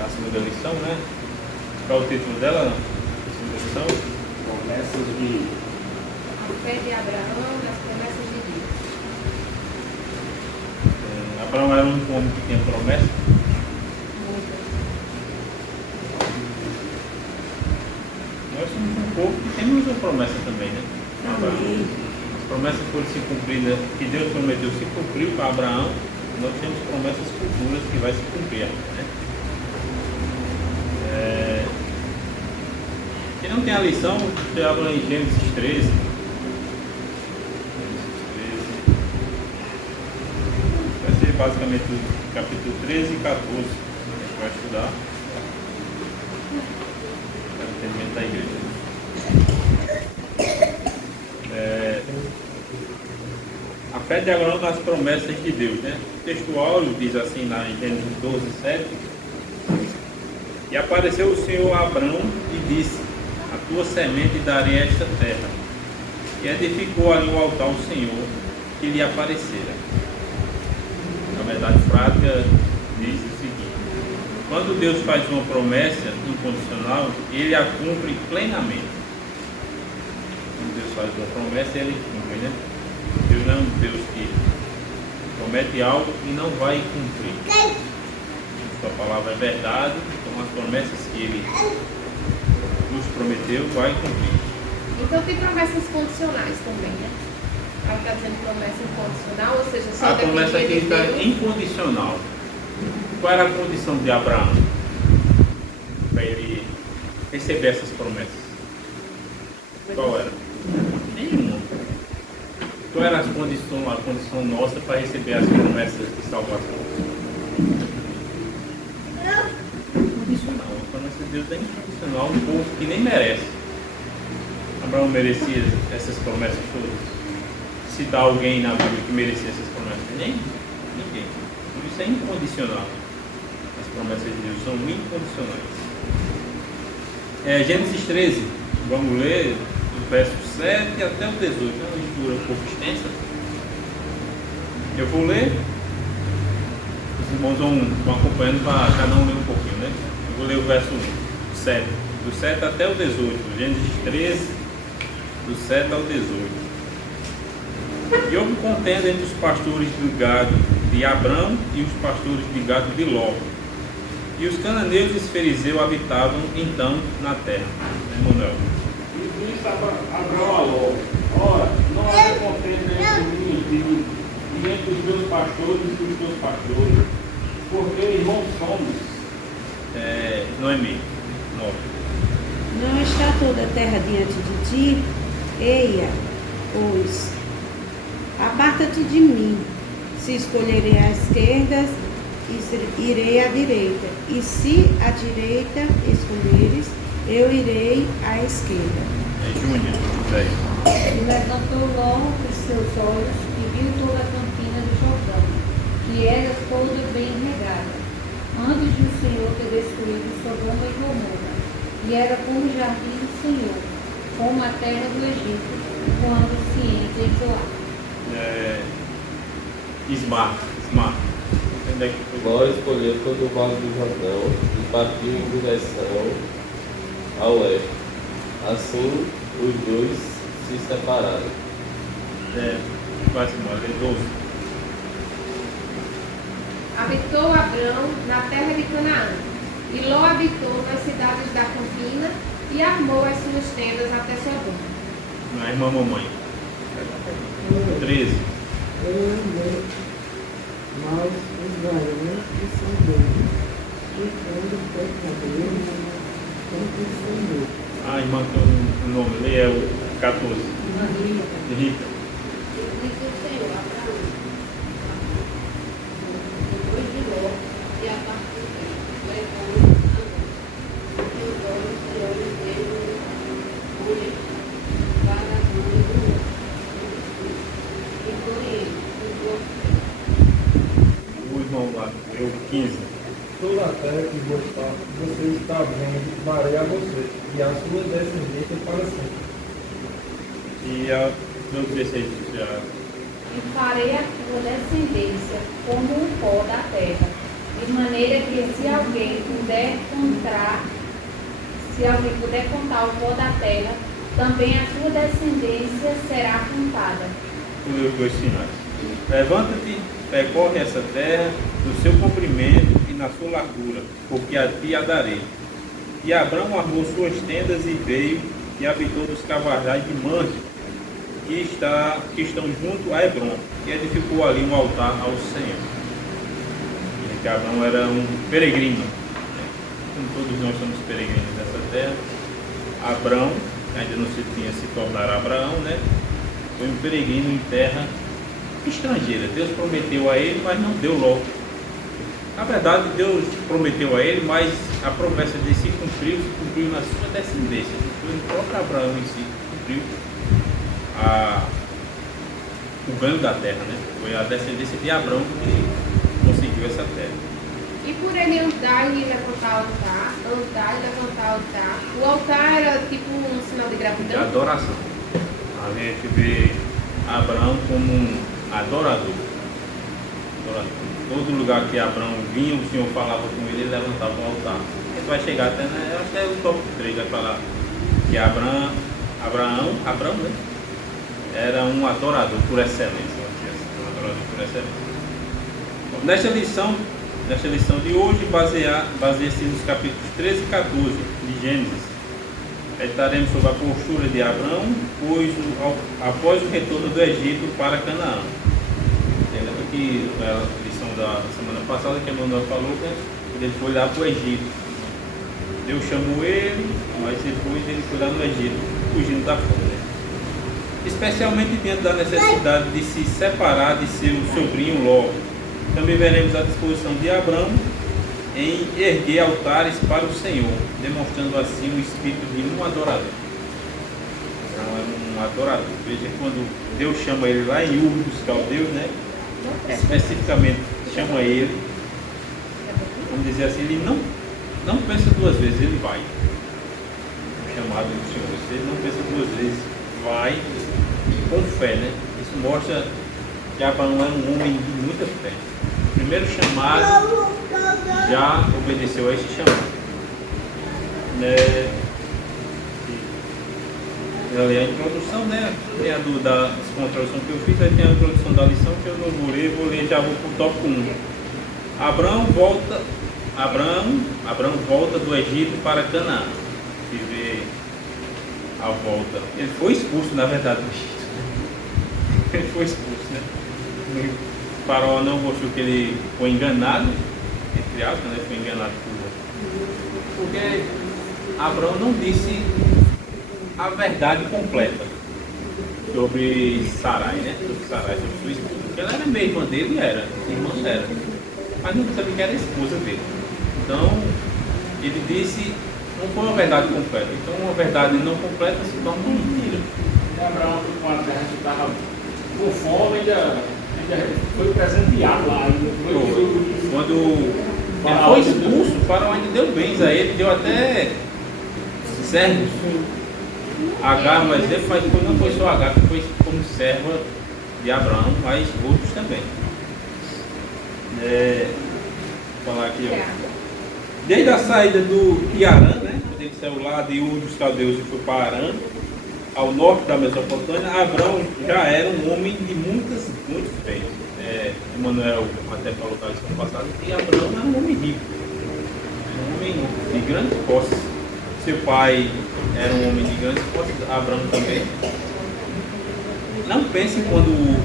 da segunda lição, né? Qual é o título dela? Da segunda lição? Promessas de... A fé de Abraão nas promessas de Deus. Abraão era um homem que tinha promessa. Muitas. Nós somos um povo que temos uma promessa também, né? Amém. As promessas foram se cumpridas, que Deus prometeu se cumpriu para Abraão. Nós temos promessas futuras que vai se cumprir ainda, né? Quem não tem a lição, você abre em Gênesis 13. Vai ser basicamente o capítulo 13 e 14. A gente vai estudar para o entendimento da igreja. A fé de Abraão nas promessas de Deus, né? O textual diz assim lá em Gênesis 12, 7. E apareceu o Senhor a Abraão e disse: a tua semente darei a esta terra. E edificou ali o altar ao Senhor que lhe aparecera. Na verdade prática diz o seguinte: quando Deus faz uma promessa incondicional, Ele a cumpre plenamente. Quando Deus faz uma promessa, Ele cumpre, né? Deus não é um Deus que promete algo e não vai cumprir. Sua palavra é verdade, então as promessas que Ele nos prometeu vai cumprir. Então tem promessas condicionais também, né? Ela está dizendo promessa incondicional, ou seja, só A promessa aqui dependia de está Deus. incondicional. Qual era a condição de Abraão para ele receber essas promessas? Qual era? Nenhuma. Qual era a condição nossa para receber as promessas de salvação? Incondicional. A promessa de Deus é incondicional, um povo que nem merece. Abraão merecia essas promessas todas? Citar alguém na Bíblia que merecia essas promessas? Ninguém. Por isso é incondicional. As promessas de Deus são incondicionais. Gênesis 13, vamos ler do verso 7 até o 18. É uma leitura um pouco extensa. Eu vou ler. Os irmãos vão acompanhando para cada um ler um pouquinho, né? Eu vou ler o verso 7, do 7 até o 18. Gênesis 13, do 7 ao 18. E houve contenda entre os pastores do gado de Abrão e os pastores de gado de Ló. E os cananeus e os fariseus habitavam então na terra. Emanuel. E disse Abraão a Ló: ora, não há contenda entre mim e ti, e entre os meus pastores e os teus pastores, porque irmãos somos. Noemi. 9. Não está toda a terra diante de ti? Eia, pois, aparta-te de mim. Se escolherei à esquerda, irei à direita. E se à direita escolheres, eu irei à esquerda. Júnior. 10. E levantou logo os seus olhos e viu toda a campina do Jordão, que era toda bem regada, antes de o Senhor ter destruído Sodoma e Gomorra. E era como o jardim do Senhor, como a terra do Egito, quando se entra em Zoar. Ismar. Onde é que foi? Ló escolheu todo o vale do Jordão e partiu em direção ao oeste. Assim, os dois se separaram. Vai se embora, 12. Habitou Abrão na terra de Canaã, e Ló habitou nas cidades da campina e armou as suas tendas até Sodoma. A irmã mamãe. 13. Mas os varões que são bons, e quando pecador, tanto são bons. A irmã que o nome ali é o 14. Rita. Disse o Senhor a Abraão, depois de Ló, e a parte do tempo, levou a teus olhos e olhos dele, olhem para a glória do outro. E foi ele, O irmão lá, eu 15. Toda a terra que você está vendo, darei a você, e a sua descendência para sempre. E a meu 16 já. E farei a tua descendência como o pó da terra, de maneira que se alguém puder contar o pó da terra, também a sua descendência será contada. Os dois sinais. Levanta-te, percorre essa terra no seu comprimento e na sua largura, porque a ti a darei. E Abrão armou suas tendas e veio e habitou nos cavajais de Mamre, que estão junto a Hebrom, e edificou ali um altar ao Senhor. E Abrão era um peregrino, né? Como todos nós somos peregrinos dessa terra. Abrão, ainda não se tinha se tornado Abraão, né? Foi um peregrino em terra estrangeira. Deus prometeu a ele, mas não deu logo. Na verdade, Deus prometeu a ele, mas a promessa de se cumpriu na sua descendência. Foi o próprio Abraão em si que cumpriu o ganho da terra, né? Foi a descendência de Abraão que conseguiu essa terra. E por ele andar e levantar altar, o altar era tipo um sinal de De gratidão? adoração. A gente vê Abraão como um adorador. Todo lugar que Abraão vinha, o Senhor falava com ele, ele levantava o altar. A gente vai chegar até, né? Acho que é o top 3, vai falar que Abraão, né? Era um adorador por excelência. Um adorador por excelência. Bom, nesta lição de hoje, baseia-se nos capítulos 13 e 14 de Gênesis. Meditaremos sobre a postura de Abraão após o retorno do Egito para Canaã. Lembra que a lição da semana passada que a Manuel falou, né? Ele foi lá para o Egito. Deus chamou ele, mas depois ele foi lá no Egito, fugindo da fome. Né? Especialmente diante da necessidade de se separar de seu sobrinho Ló. Também veremos a disposição de Abraão em erguer altares para o Senhor, demonstrando assim o espírito de um adorador. Abraão era um adorador. Veja quando Deus chama ele lá em Ur dos Caldeus, né? Especificamente chama ele, vamos dizer assim, ele não pensa duas vezes, ele vai. O chamado do Senhor, ele não pensa duas vezes, vai com fé, né? Isso mostra que Abraão era um homem de muita fé. O primeiro chamado já obedeceu a esse chamado. Ali a introdução, né? Tem a tradução que eu fiz, aí tem a introdução da lição que eu não vou ler, já vou para o tópico 1. Abraão volta do Egito para Canaã. Se vê a volta. Ele foi expulso, na verdade, do Egito. Ele foi expulso, né? O faraó não gostou que ele foi enganado, entre aspas, né? Foi enganado porque Abraão não disse a verdade completa sobre Sarai, né? Sobre Sarai, sobre sua esposa. Porque ela era meio irmã dele, irmã era. Mas não sabia que era a esposa dele. Então, ele disse, não foi uma verdade completa. Então, uma verdade não completa se torna uma mentira. E Abraão foi com a terra que estava com fome, ainda foi presenteado lá. Quando ele foi expulso, o faraó ainda deu bens a ele, deu até servos. Agar, um exemplo, mas não foi só Agar que foi como serva de Abraão, mas outros também. Vou falar aqui, ó. Desde a saída de Arã, né? Ele saiu lá de Ur dos Caldeus e foi para Arã, ao norte da Mesopotâmia. Abraão já era um homem de muitos bens. Emanuel até falou na lição passada que Abraão era um homem rico, um homem de grandes posses. Seu pai era um homem de grandes posses, Abraão também. Não pense quando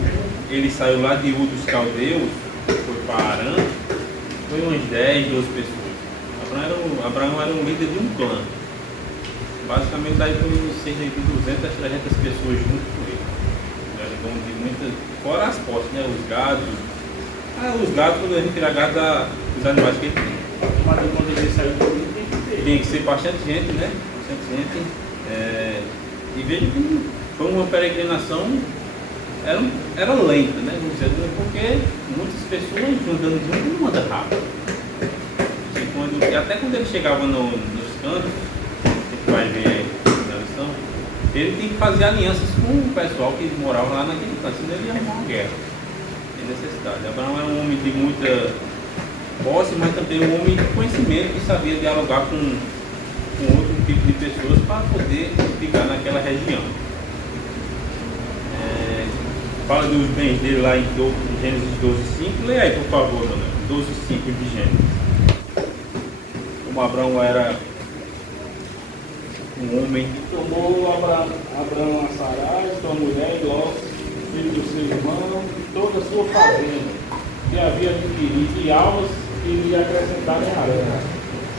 ele saiu lá de Ur dos Caldeus, foi para Arã, foi umas 10, 12 pessoas. Abraão era um líder de um clã. Basicamente daí foi cerca de 200 a 300 pessoas junto com ele. Era dono de muitas, fora as posses, né? Os gados. Os gados, quando a gente tira gado dos animais que ele tem. Mas quando ele saiu do Egito, tem que ter. Tem que ser bastante gente, né? Bastante gente. E veja que foi uma peregrinação, era lenta, né? Vamos dizer, porque muitas pessoas andando junto não anda rápido. E até quando ele chegava nos cantos, a gente vai ver na lição, ele tinha que fazer alianças com o pessoal que morava lá naquele canto, senão ele ia arrumar uma guerra. Tem necessidade. Abraão era um homem de muita posse, mas também um homem de conhecimento que sabia dialogar com outro tipo de pessoas para poder ficar naquela região. Fala dos bens dele lá em Gênesis 12:5. Leia aí, por favor, Manuel. 12:5 de Gênesis. Como Abraão era um homem. Tomou Abraão a Sarai, sua mulher, e Ló, filho do seu irmão, e toda a sua fazenda, que havia adquirido, e almas que lhe acrescentaram em Harã.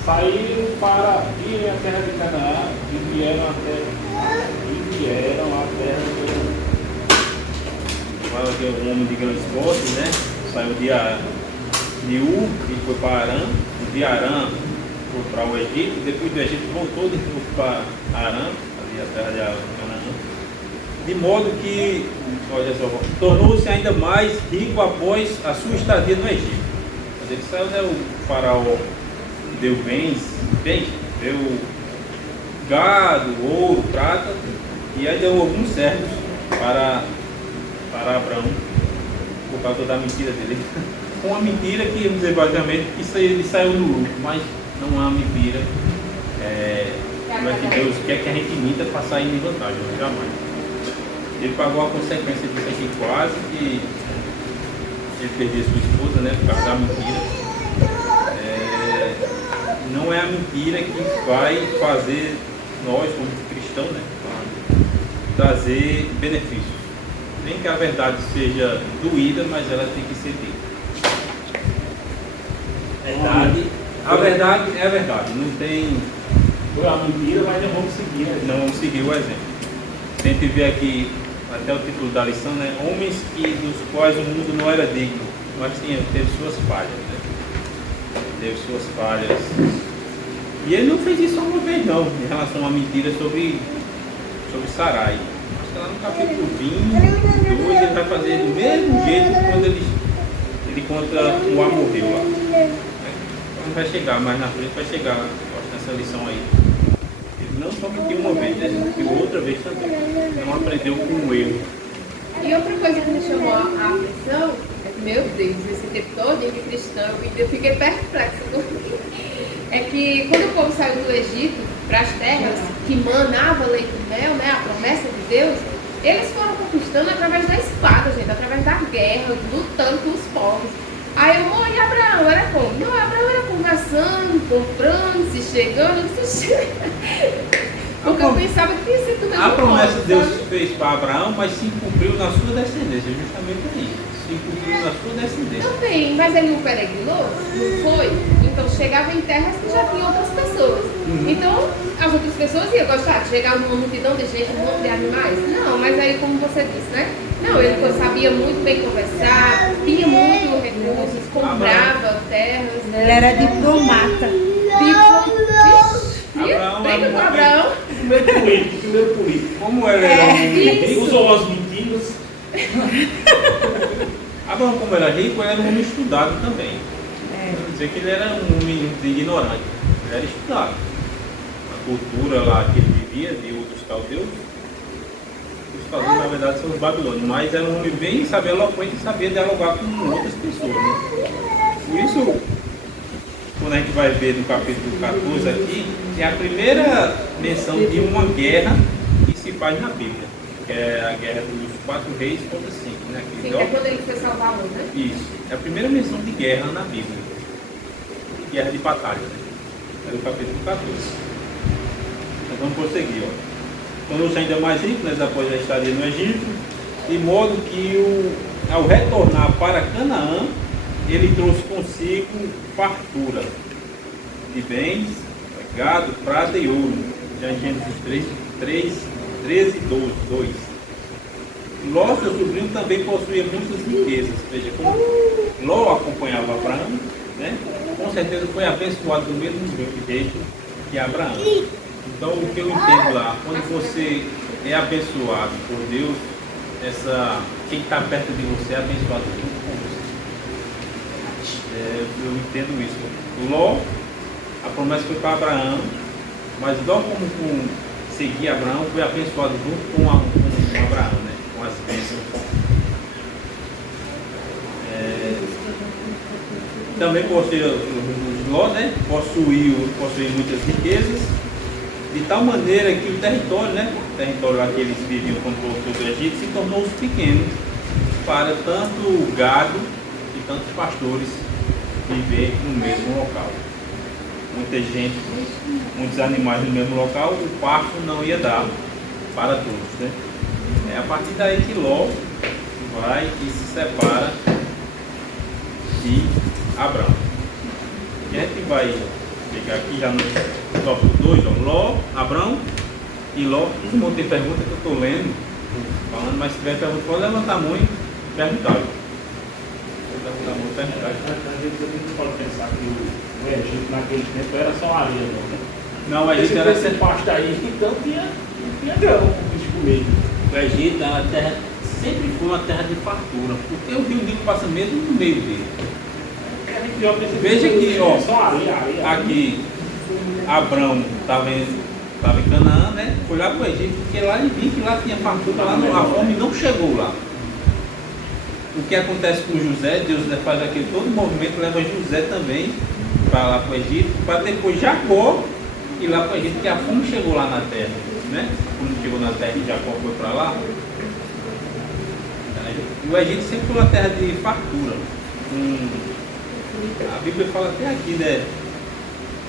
Saíram para ir à terra de Canaã, e vieram à terra de Canaã. Fala que é um homem de grandes posses, né? Saiu de Ur e foi para Arã. De Arã foi para o Egito. Depois do Egito voltou de novo para Arã, ali a terra de Canaã. De modo que, olha só, tornou-se ainda mais rico após a sua estadia no Egito. Quando ele saiu, né, o faraó deu bens, deu gado, ouro, prata, e aí deu alguns servos para Abraão, por causa da mentira dele. Com uma mentira que, vamos dizer, basicamente, que ele saiu no lucro, mas não há mentira. Não é que Deus quer que a gente minta para sair em vantagem, jamais. Ele pagou a consequência disso aqui quase, que ele perdeu sua esposa, né, por causa da mentira. Não é a mentira que vai fazer nós, como cristãos, né, trazer benefícios. Nem que a verdade seja doída, mas ela tem que ser dita. A verdade é a verdade. Não tem. Foi a mentira, mas não vamos seguir, né? Não vamos seguir o exemplo. A gente vê aqui, até o título da lição, né? Homens dos quais o mundo não era digno, mas teve suas falhas, né? Teve suas falhas. E ele não fez isso uma vez, não, em relação à mentira sobre Sarai. Lá no capítulo 22 ele vai fazer do mesmo jeito quando ele conta o Amorreu lá. Não vai chegar, mais na frente vai chegar, acho, nessa lição aí. Ele não só mentiu uma vez, ele mentiu outra vez também. Não aprendeu com o erro. E outra coisa que me chamou a atenção é que, meu Deus, esse tempo todo de cristão, eu fiquei perplexa. É que quando o povo saiu do Egito para as terras que manava leite e mel, né, a promessa de Deus, eles foram conquistando através da espada, gente, através da guerra, lutando com os povos. Aí e Abraão era como? Não, Abraão era conversando, comprando, se chegando, porque eu pensava que ia ser tudo a promessa que Deus fez para Abraão, mas se cumpriu na sua descendência, justamente aí. Se cumpriu na sua descendência. Também, mas ele não peregrinou? Não foi? Então chegava em terras que já tinham outras pessoas. Então as outras pessoas iam gostar de chegar numa multidão de gente, um monte de animais? Não, mas aí como você disse, né? Não, ele sabia muito bem conversar, tinha muitos recursos, comprava terras. Ele era diplomata. Briga com Abraão. Primeiro político. Como ele era um homem rico, Usou as mentiras. Abraão, como era rico, ele era um homem estudado também. Não dizer que ele era um homem ignorante, ele era estudado. A cultura lá que ele vivia, de outros caldeus, os caldeus na verdade são os babilônios, mas era um homem bem, sabia, eloquente e sabia dialogar com outras pessoas, né? Por isso, quando a gente vai ver no capítulo 14 aqui, é a primeira menção de uma guerra que se faz na Bíblia, que é a guerra dos 4 reis contra 5, né? Sim, é quando ele foi salvar um, né? Isso, é a primeira menção de guerra na Bíblia, guerra de batalha, né? É do capítulo 14. Então vamos prosseguir, ó. Tornou-se ainda mais rico, né, após a estadia no Egito, de modo que ao retornar para Canaã, ele trouxe consigo fartura de bens, gado, prata e ouro. Já em Gênesis 13, 2. Ló, seu sobrinho, também possuía muitas riquezas. Veja, como Ló acompanhava Abraão, né? Com certeza foi abençoado do mesmo jeito que Abraão. Então, o que eu entendo lá, quando você é abençoado por Deus, quem está perto de você é abençoado junto com você. Eu entendo isso. Ló, a promessa foi para Abraão, mas Ló, como seguir Abraão, foi abençoado junto com Abraão, né? Com as bênçãos. Também possuía Ló, né? Possuía muitas riquezas, de tal maneira que o território, né? O território lá que eles viviam quando voltou do Egito se tornou pequeno para tanto gado e tantos pastores viver no mesmo local. Muita gente, muitos animais no mesmo local, o pasto não ia dar para todos, né? É a partir daí que Ló vai e se separa de Abrão. E a gente vai pegar aqui já no tópico 2, Ló, Abrão e Ló. Não tem pergunta que eu estou lendo, falando, mas se tiver pergunta, pode levantar a mão e perguntar. Às vezes a gente pode pensar que o Egito naquele tempo era só areia, não, né? Não, o Egito era esse pasto aí, então tinha grão para o bicho comer. O Egito era uma terra, sempre foi uma terra de fartura, porque o rio Nilo passa mesmo no meio dele. Veja aqui, ó, só areia. Aqui Abrão estava em Canaã, né? Foi lá para o Egito, porque lá ele viu que lá tinha fartura, lá a fome não chegou lá. O que acontece com José, Deus faz aquele todo movimento, leva José também para lá para o Egito, para depois Jacó ir lá para o Egito, que a fome chegou lá na terra, né? Quando chegou na terra e Jacó foi para lá. O Egito sempre foi uma terra de fartura. A Bíblia fala até aqui, né?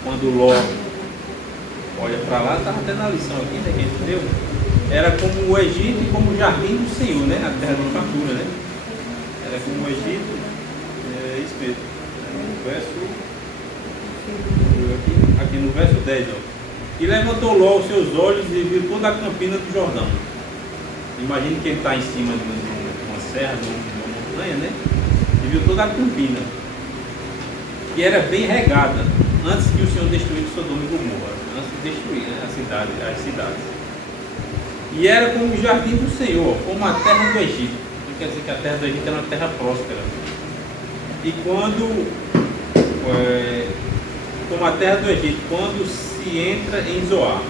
Quando Ló olha para lá, estava até na lição aqui, né? Que a gente deu. Era como o Egito e como o jardim do Senhor, né? A terra de fartura, né? Era como o Egito, é isso mesmo. Aqui no verso 10, ó. E levantou Ló os seus olhos e viu toda a campina do Jordão. Imagine que ele está em cima de uma serra, de uma montanha, né? E viu toda a campina, que era bem regada, antes que o Senhor destruísse Sodoma e Gomorra, antes de destruir, né, as cidades. E era como o jardim do Senhor, como a terra do Egito. Quer dizer que a terra do Egito era uma terra próspera. E como a terra do Egito, quando se entra em Zoar,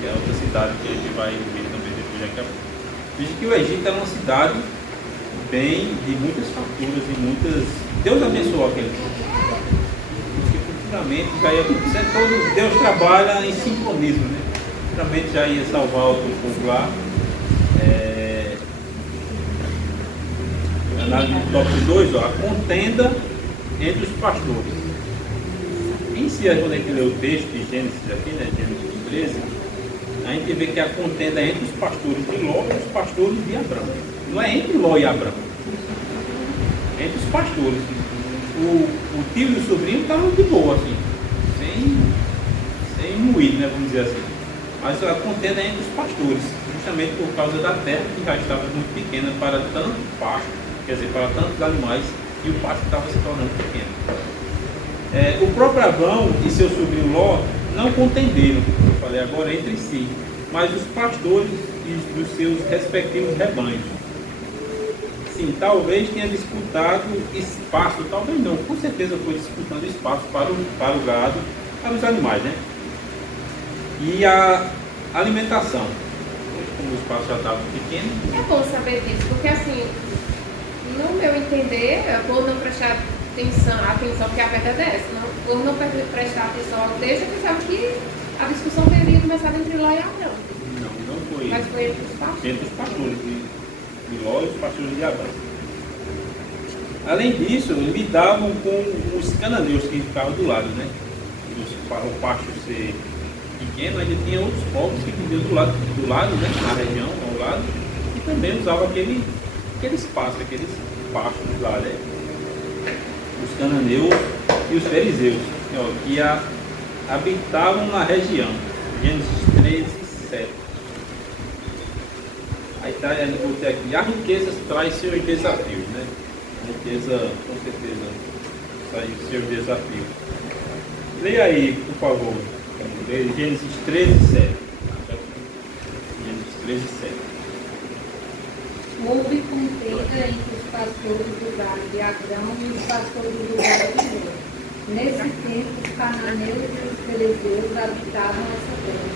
que é outra cidade que a gente vai ver também depois daqui a pouco. Veja que o Egito era uma cidade bem de muitas farturas e muitas. Deus abençoou aquele povo. Porque futuramente já ia acontecer todo. Deus trabalha em sincronismo, né? Futuramente já ia salvar o povo lá. No tópico 2, ó, a contenda entre os pastores. Em si, quando a gente lê o texto de Gênesis aqui, né, Gênesis 13, a gente vê que a contenda é entre os pastores de Ló e os pastores de Abrão. Não é entre Ló e Abrão. É entre os pastores. O tio e o sobrinho estavam de boa, assim, sem moído, né, vamos dizer assim. Mas a contenda é entre os pastores, justamente por causa da terra que já estava muito pequena para tanto pasto, quer dizer, para tantos animais, e o pasto estava se tornando pequeno. O próprio Abrão e seu sobrinho Ló não contenderam, eu falei agora, entre si, mas os pastores e dos seus respectivos rebanhos. Sim, talvez tenha disputado espaço, talvez não, com certeza foi disputando espaço para o gado, para os animais, né? E a alimentação, como o espaço já estava pequeno. É bom saber disso, porque assim, no meu entender, eu vou não prestar atenção, porque a verdade é essa, por não prestar atenção ao texto, eu pensava que a discussão teria começado entre Ló e Abrão. Não foi. Mas foi entre os pastores. Entre os pastores de Ló e os pastores de Abrão. Além disso, lidavam com os cananeus que ficavam do lado, né? O pasto ser pequeno, ainda tinha outros povos que viviam do lado, né? Na região, ao lado, e também usavam aquele espaço, aqueles pastos lá, né? Os cananeus e os fariseus, que habitavam na região. Gênesis 13, 7. Aí está, eu botei aqui, a riqueza traz seus desafios, né? A riqueza, com certeza, traz seus desafios. Leia aí, por favor, Gênesis 13, 7. Gênesis 13, 7. Houve contenda entre os pastores do gado de Abrão e os pastores do gado de Ló. Nesse tempo, os cananeus e os fariseus habitavam essa terra.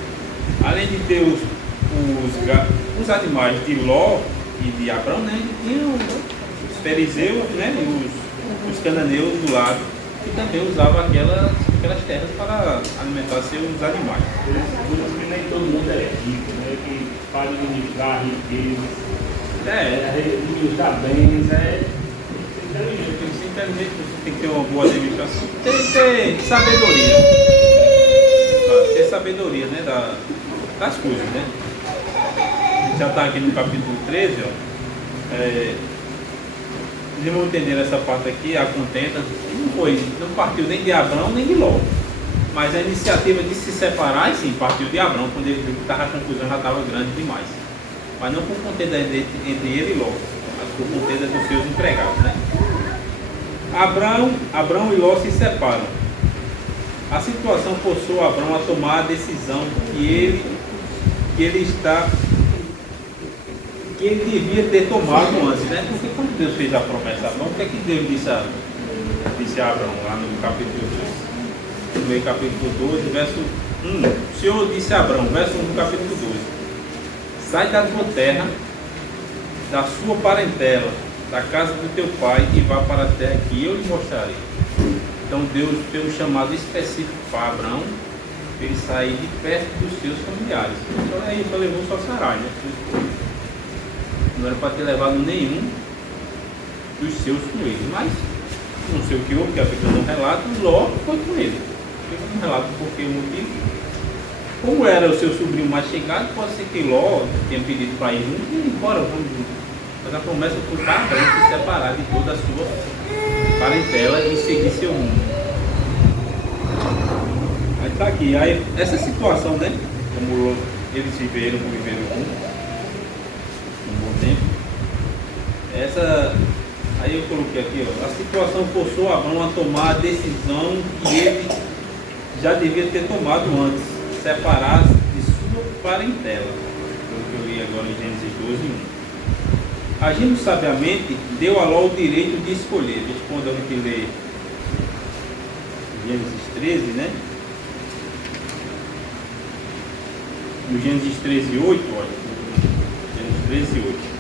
Além de ter os animais de Ló e de Abrão, né, tinham os fariseus, né, e os cananeus do lado e também usava aquelas terras para alimentar seus animais. Por isso que nem todo mundo é rico, né? Que para administrar riquezas, administrar bens, inteligente. Tem que ser inteligente, você tem que ter uma boa administração. Tem que ter sabedoria. Ter sabedoria, né? Das coisas, né? A gente já está aqui no capítulo 13, ó. Eles vão entender essa parte aqui, a contenta. Não partiu nem de Abrão nem de Ló. Mas a iniciativa de se separar, sim, partiu de Abrão, quando ele viu que a confusão já estava grande demais. Mas não por contenda entre ele e Ló, mas por contenda dos seus empregados, né? Abrão e Ló se separam. A situação forçou Abrão a tomar a decisão que ele devia ter tomado antes, né? Porque quando Deus fez a promessa a Abrão, o que é que Deus disse a Abrão, lá no capítulo 2? No meio capítulo 12, verso 1. O Senhor disse a Abrão, verso 1 do capítulo 12: sai da tua terra, da sua parentela, da casa do teu pai, e vá para a terra que eu lhe mostrarei. Então Deus deu um chamado específico para Abrão, para ele sair de perto dos seus familiares. Então aí só levou só Sarai, né? Não era para ter levado nenhum dos seus com ele, mas não sei o que houve, porque a Bíblia não relata, Ló foi com ele. Não relata por que motivo. Como era o seu sobrinho mais chegado, pode ser que Ló tenha pedido para ir junto e ir embora, vamos junto. Mas a promessa foi para Abrão se separar de toda a sua parentela e seguir seu rumo. Aí está aqui, aí, essa situação, né? Como eles conviveram juntos um bom tempo. Aí eu coloquei aqui, ó, a situação forçou Abrão a tomar a decisão que ele já devia ter tomado antes, separar de sua parentela. Foi o que eu li agora em Gênesis 12:1. Agindo sabiamente, deu a Ló o direito de escolher. Deixa quando a gente lê Gênesis 13, né? No Gênesis 13:8, olha. Gênesis 13:8.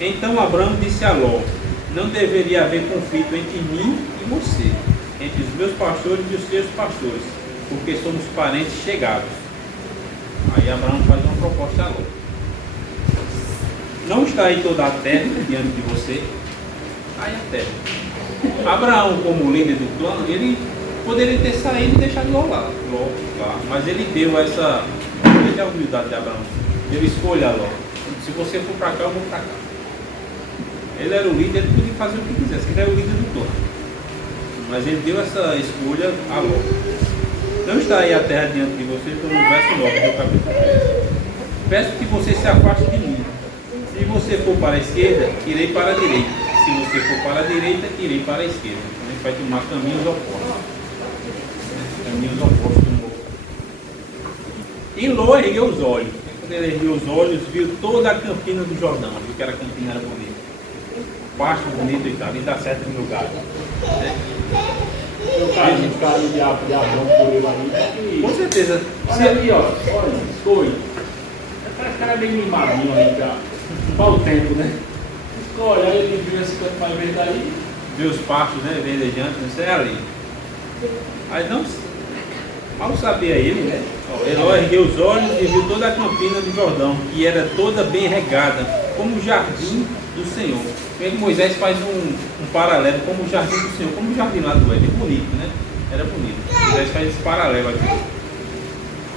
Então Abrão disse a Ló: não deveria haver conflito entre mim e você, entre os meus pastores e os seus pastores, porque somos parentes chegados. Aí Abraão faz uma proposta a Ló: não está aí toda a terra diante de você? Aí a terra. Abraão, como líder do clã, ele poderia ter saído e deixado Ló lá, mas ele deu essa, veja a humildade de Abraão, deu escolha a Ló: se você for para cá, eu vou para cá. Ele era o líder, ele podia fazer o que quisesse, ele era o líder do clã. Mas ele deu essa escolha a Ló. Não está aí a terra diante de vocês, como no verso 9 do capítulo 13. Peço que você se afaste de mim. Se você for para a esquerda, irei para a direita. Se você for para a direita, irei para a esquerda. Então a gente vai tomar caminhos opostos. Caminhos opostos do morro. E Ló ergueu os olhos. Quando ele ergueu os olhos, viu toda a campina do Jordão. Viu que a campina era bonita. Pasto bonito e tal, e dá certo no lugar. O carinho de Abrão por ele aí. Com certeza. Olha ali, ó. Olha, escolhe. Esse cara é bem mimadinho aí, já. Qual o tempo, né? Escolhe, aí ele viu esse canto mais verde aí. Viu os pastos, né? Verdejantes, não sei ali. Aí não. Mal sabia ele, né? Eló ergueu os olhos e viu toda a campina do Jordão, que era toda bem regada, como o jardim do Senhor. Ele, Moisés, faz um paralelo como o jardim do Senhor, como o jardim lá do Éden, bonito, né? Era bonito. Moisés faz esse paralelo aqui.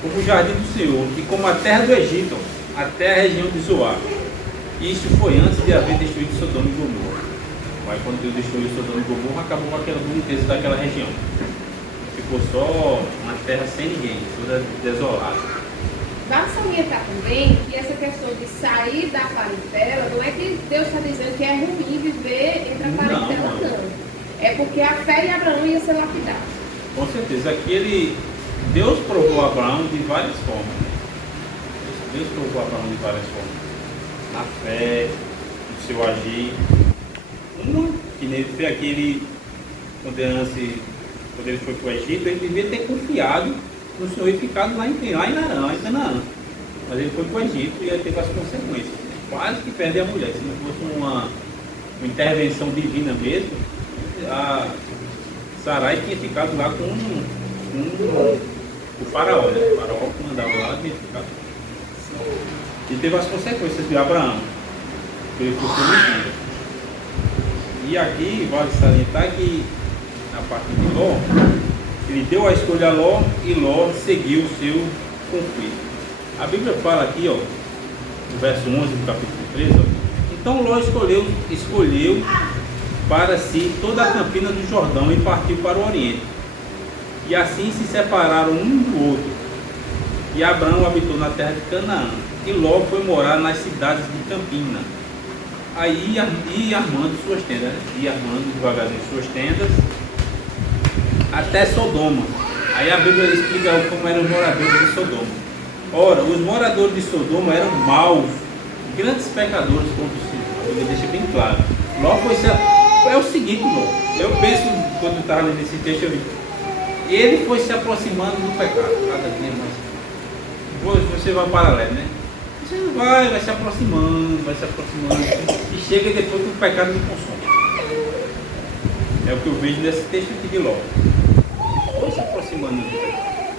Como o jardim do Senhor, e como a terra do Egito, até a região de Zoar. E isso foi antes de haver destruído Sodoma e Gomorra. Mas quando Deus destruiu Sodoma e Gomorra, acabou com aquela boniteza daquela região. Ficou só uma terra sem ninguém, toda desolada. Vale salientar também que essa questão de sair da parentela, não é que Deus está dizendo que é ruim viver entre a parentela, não. É porque a fé de Abraão ia ser lapidada. Com certeza. Aqui Deus provou Abraão de várias formas. Deus provou Abraão de várias formas. Na fé, no seu agir. Que nem foi aquele, quando ele foi para o Egito, ele devia ter confiado no Senhor e ficado lá em Canaã. Mas ele foi para o Egito e ele teve as consequências. Quase que perde a mulher. Se não fosse uma intervenção divina mesmo, Sarai tinha ficado lá com o faraó, né? O faraó que mandava lá tinha ficado. E teve as consequências de Abraão, que ele foi prometido. E aqui vale salientar que na parte de Ló, ele deu a escolha a Ló e Ló seguiu o seu conflito. A Bíblia fala aqui, ó, no verso 11 do capítulo 13, ó, então Ló escolheu para si toda a campina do Jordão e partiu para o Oriente. E assim se separaram um do outro. E Abraão habitou na terra de Canaã. E Ló foi morar nas cidades de Campina. Aí ia armando suas tendas, ia armando devagarzinho suas tendas até Sodoma. Aí a Bíblia explica como eram os moradores de Sodoma. Ora, os moradores de Sodoma eram maus, grandes pecadores contra o Senhor. A Bíblia deixa bem claro. Ló é o seguinte, Ló. Eu penso, quando eu estava lendo esse texto, eu vi. Ele foi se aproximando do pecado, cada dia mais. Você vai paralelo, né? Você vai se aproximando, e chega depois que o pecado me consome. É o que eu vejo nesse texto aqui de Ló. Foi se aproximando do pecado.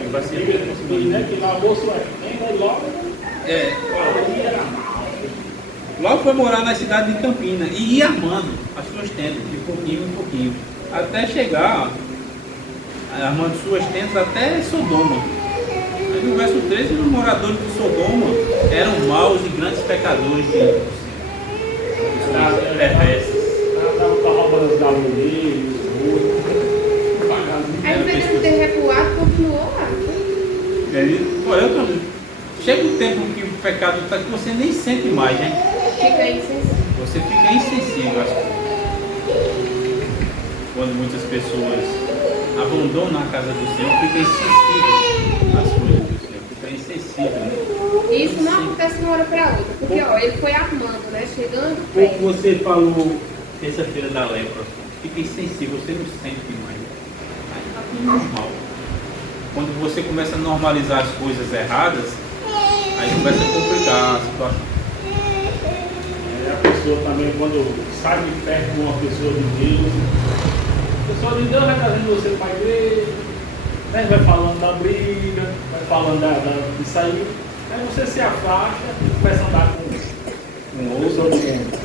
Ele vai se aproximando. Que lavou sua tenda e logo. Ali era mal. Ló foi morar na cidade de Campina e ia armando as suas tendas de pouquinho em pouquinho, até chegar armando suas tendas até Sodoma. Aí no verso 13, os moradores de Sodoma eram maus e grandes pecadores diante do Senhor. Perversos. Estavam roubando os galos dele, os outros. Aí, devendo ter recuado, continuou lá. Chega um tempo que o pecado está que você nem sente mais, né? Fica insensível. Você fica insensível às coisas. Quando muitas pessoas abandonam a casa do Senhor, fica insensível às coisas do Senhor, fica insensível, né? E isso não acontece de uma hora para outra, porque ó, ele foi armando, né? Chegando Como perto. você falou terça-feira da lepra, fica insensível, você não sente mais. Aí está tudo normal. Quando você começa a normalizar as coisas erradas, aí começa a complicar a situação. A pessoa também, quando sai de perto de uma pessoa de Deus, a pessoa de Deus vai trazendo você para a igreja, né? Vai falando da briga, vai falando disso aí, aí você se afasta e começa a andar com o pessoa de mundo.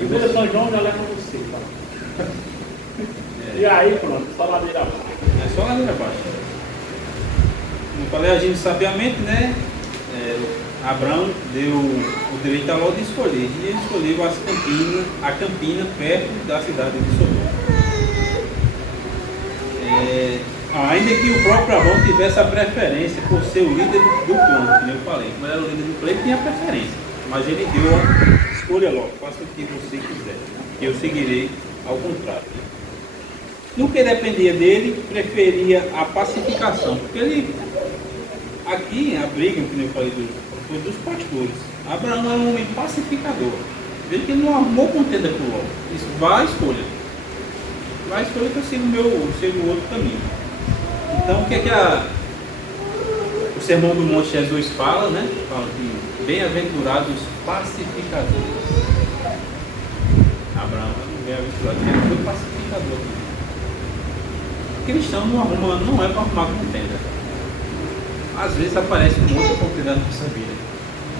E Deus São João já leva você, tá? E aí pronto, só ladeira abaixo. É só ladeira abaixo. Como eu falei, agindo sabiamente, né? Abraão deu o direito a Ló de escolher. E ele escolheu a campina perto da cidade de Sodoma. Ainda que o próprio Abraão tivesse a preferência por ser o líder do clã, como eu falei. Como era o líder do clã, ele tinha preferência. Mas ele deu a escolha logo, faça o que você quiser. Que eu seguirei ao contrário. No que dependia dele, preferia a pacificação. Porque ele, aqui, a briga, como eu falei, foi dos pastores. Abraão era um homem pacificador. Veja que ele não armou contenda com o Ló. Isso, vai escolha. Vai escolha que eu sigo o outro caminho. Então, o que é que o Sermão do Monte Jesus fala, né? Fala que bem-aventurados pacificadores. Abraão era um bem-aventurado, ele foi pacificador. Cristão não é para arrumar contenda. Às vezes aparece um monte de contenda na nossa vida.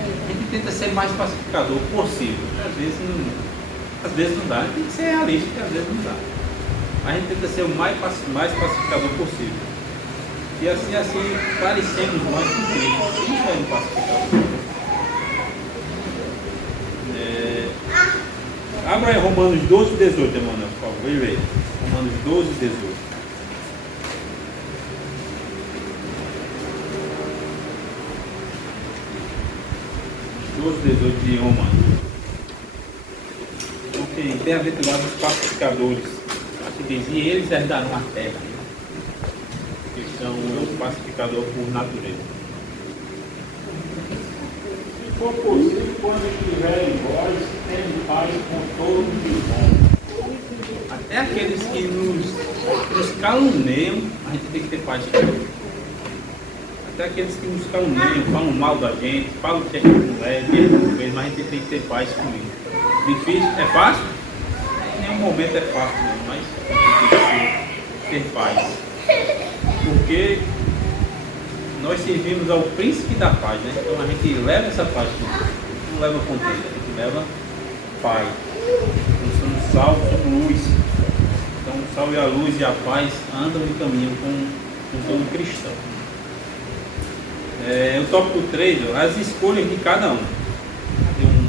A gente tenta ser mais pacificador possível. Às vezes não dá. A gente tem que ser realista, porque às vezes não dá. A gente tenta ser o mais pacificador possível. E assim parecemos mais com Cristo. Isso é um pacificador. Abra aí Romanos 12, 18, Emanuel, por favor. Vem ver. Romanos 12, 18. 12, 18 de Romanos. Ok, bem-aventurados os pacificadores. Aqui diz, e eles herdarão a terra. Que são o pacificador por natureza. Se for possível, quando estiverem vós, tenham paz com todos os homens. Até aqueles que nos caluniam, a gente tem que ter paz com eles. Até aqueles que nos caluniam, falam mal da gente, falam que a gente não é, que a gente não fez, mas a gente tem que ter paz com eles. Difícil? É fácil? Em nenhum momento é fácil, não, mas tem que ter paz. Porque nós servimos ao príncipe da paz, né? Então a gente leva essa paz conosco, não leva contenda, a gente leva paz. Nós somos salvos, somos luz. Então o sal e a luz e a paz andam e caminham com todo cristão. O tópico 3, as escolhas de cada um. Tem um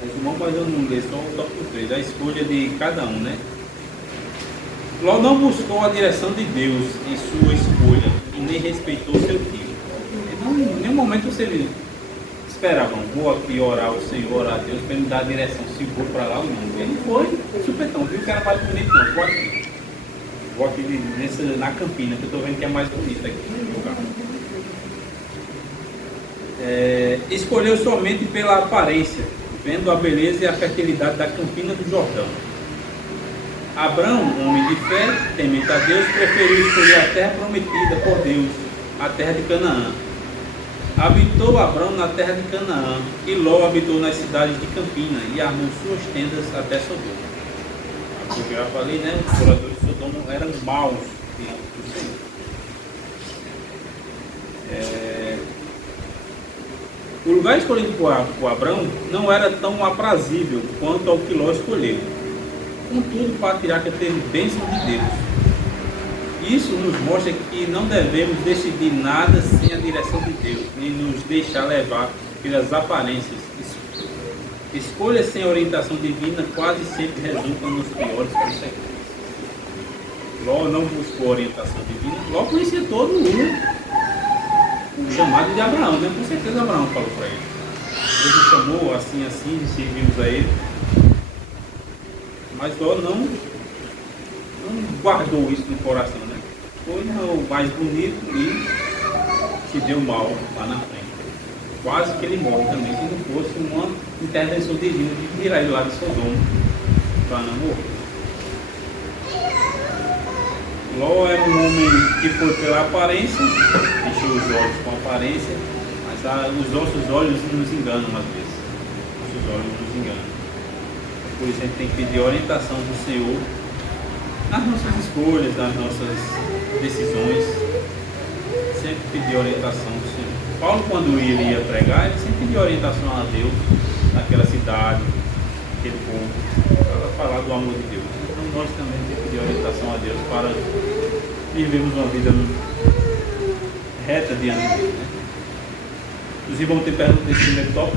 resumão, mas eu não leio só o tópico 3, a escolha de cada um, né? Ló não buscou a direção de Deus em sua escolha e nem respeitou seu tio. Em nenhum momento você esperava, vou aqui orar ao Senhor, orar a Deus para ele me dar a direção, se vou para lá ou não. Ele foi supetão, viu que era mais bonito, não, vou aqui na Campina, que eu estou vendo que é mais bonito aqui no lugar. Escolheu somente pela aparência, vendo a beleza e a fertilidade da Campina do Jordão. Abrão, homem de fé, temente a Deus, preferiu escolher a terra prometida por Deus, a terra de Canaã. Habitou Abrão na terra de Canaã, e Ló habitou nas cidades de Campina, e armou suas tendas até Sodoma. Porque eu já falei, né? Os moradores de Sodoma eram maus diante do Senhor. O lugar escolhido por Abrão não era tão aprazível quanto ao que Ló escolheu. Contudo, o patriarca teve bênção de Deus. Isso nos mostra que não devemos decidir nada sem a direção de Deus, nem nos deixar levar pelas aparências. Escolhas sem orientação divina quase sempre resultam nos piores consequências. Ló não buscou orientação divina. Ló conhecia todo o chamado de Abraão, né? Com certeza Abraão falou para ele. Deus o chamou assim, e servimos a ele. Mas Ló não guardou isso no coração, né? Foi o mais bonito e se deu mal lá na frente. Quase que ele morre também, se não fosse uma intervenção divina de tirar ele lá de Sodoma para não morrer. Ló era um homem que foi pela aparência, encheu os olhos com aparência, mas os nossos olhos nos enganam às vezes. Nossos olhos nos enganam. Por isso a gente tem que pedir orientação do Senhor nas nossas escolhas, nas nossas decisões. Sempre pedir orientação do Senhor. Paulo, quando ele ia pregar, ele sempre pedia orientação a Deus naquela cidade, naquele povo, para falar do amor de Deus. Então nós também temos que pedir orientação a Deus para vivermos uma vida reta diante de Deus, né? Os irmãos têm pergunta desse primeiro tópico?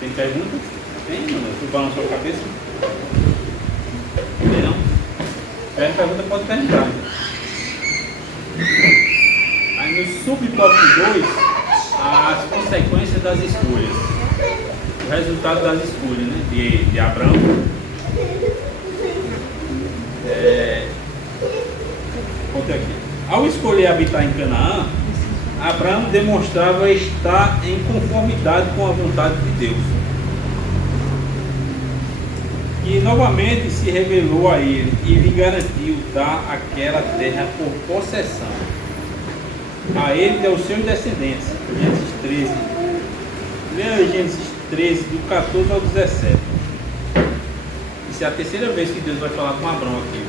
Tem pergunta? Tem, mano? Tu balançou a cabeça? Tem não? Quem pergunta pode perguntar. Aí no subtópico 2, as consequências das escolhas. O resultado das escolhas, né? De Abrão. Aqui. Ao escolher habitar em Canaã, Abraão demonstrava estar em conformidade com a vontade de Deus, que novamente se revelou a ele e lhe garantiu dar aquela terra por possessão, a ele e aos seus descendentes. Gênesis 13. Leia Gênesis 13, do 14 ao 17. Isso é a terceira vez que Deus vai falar com Abraão aqui.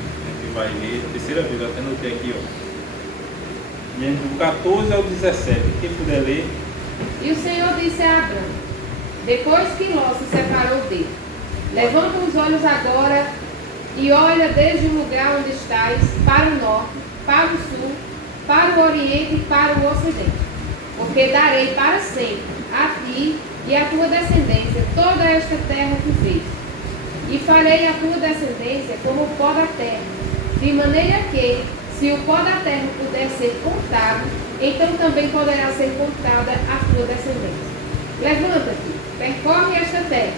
Vai ler, terceira vez, eu até notei aqui, ó. Do 14 ao 17, quem puder ler. E o Senhor disse a Abrão, depois que Ló se separou dele: levanta os olhos agora e olha desde o lugar onde estás, para o norte, para o sul, para o oriente e para o ocidente. Porque darei para sempre a ti e à tua descendência toda esta terra que vês. E farei a tua descendência como o pó da terra, de maneira que, se o pó da terra puder ser contado, então também poderá ser contada a tua descendência. Levanta-te, percorre esta terra,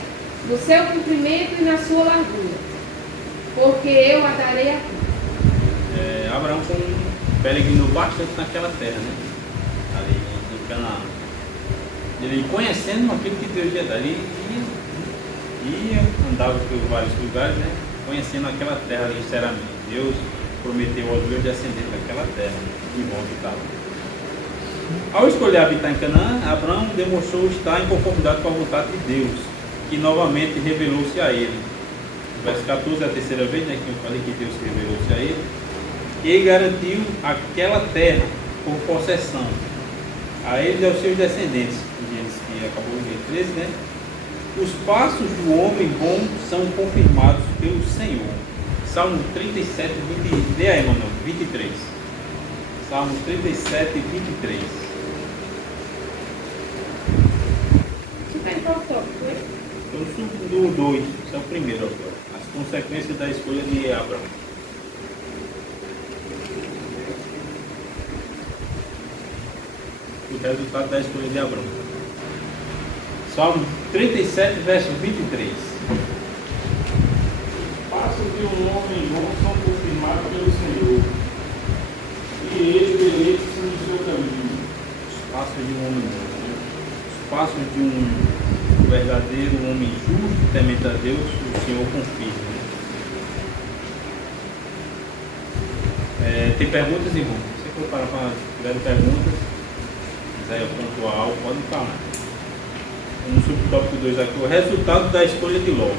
no seu comprimento e na sua largura, porque eu a darei a ti. Abraão peregrinou bastante naquela terra, né? Ali em Canaã. Ele conhecendo aquilo que Deus ia dar, ele ia, andava por vários lugares, né? Conhecendo aquela terra ali, sinceramente. Deus prometeu aos meus descendentes daquela terra que vão habitar. Ao escolher habitar em Canaã, Abraão demonstrou estar em conformidade com a vontade de Deus, que novamente revelou-se a ele. verso 14 é a terceira vez, né, que eu falei que Deus revelou-se a ele. E ele garantiu aquela terra por possessão a eles e aos seus descendentes. Gênesis que acabou em 13, né? Os passos do homem bom são confirmados pelo Senhor. Salmo 37, 20, lê aí, mano, 23. Salmo 37, 23. Então, do 2, esse é o primeiro agora. As consequências da escolha de Abraão. O resultado da escolha de Abraão. Salmo 37, verso 23. Os passos de um homem bom são confirmados pelo Senhor, e ele deleita-se no seu caminho. Os passos de um homem bom, né? Os passos de um verdadeiro homem justo, temente a Deus, o Senhor confirma. Tem perguntas, irmão? Se for para tiver perguntas, quiser pontuar algo, pode falar. No subtópico 2 aqui, o resultado da escolha de Ló.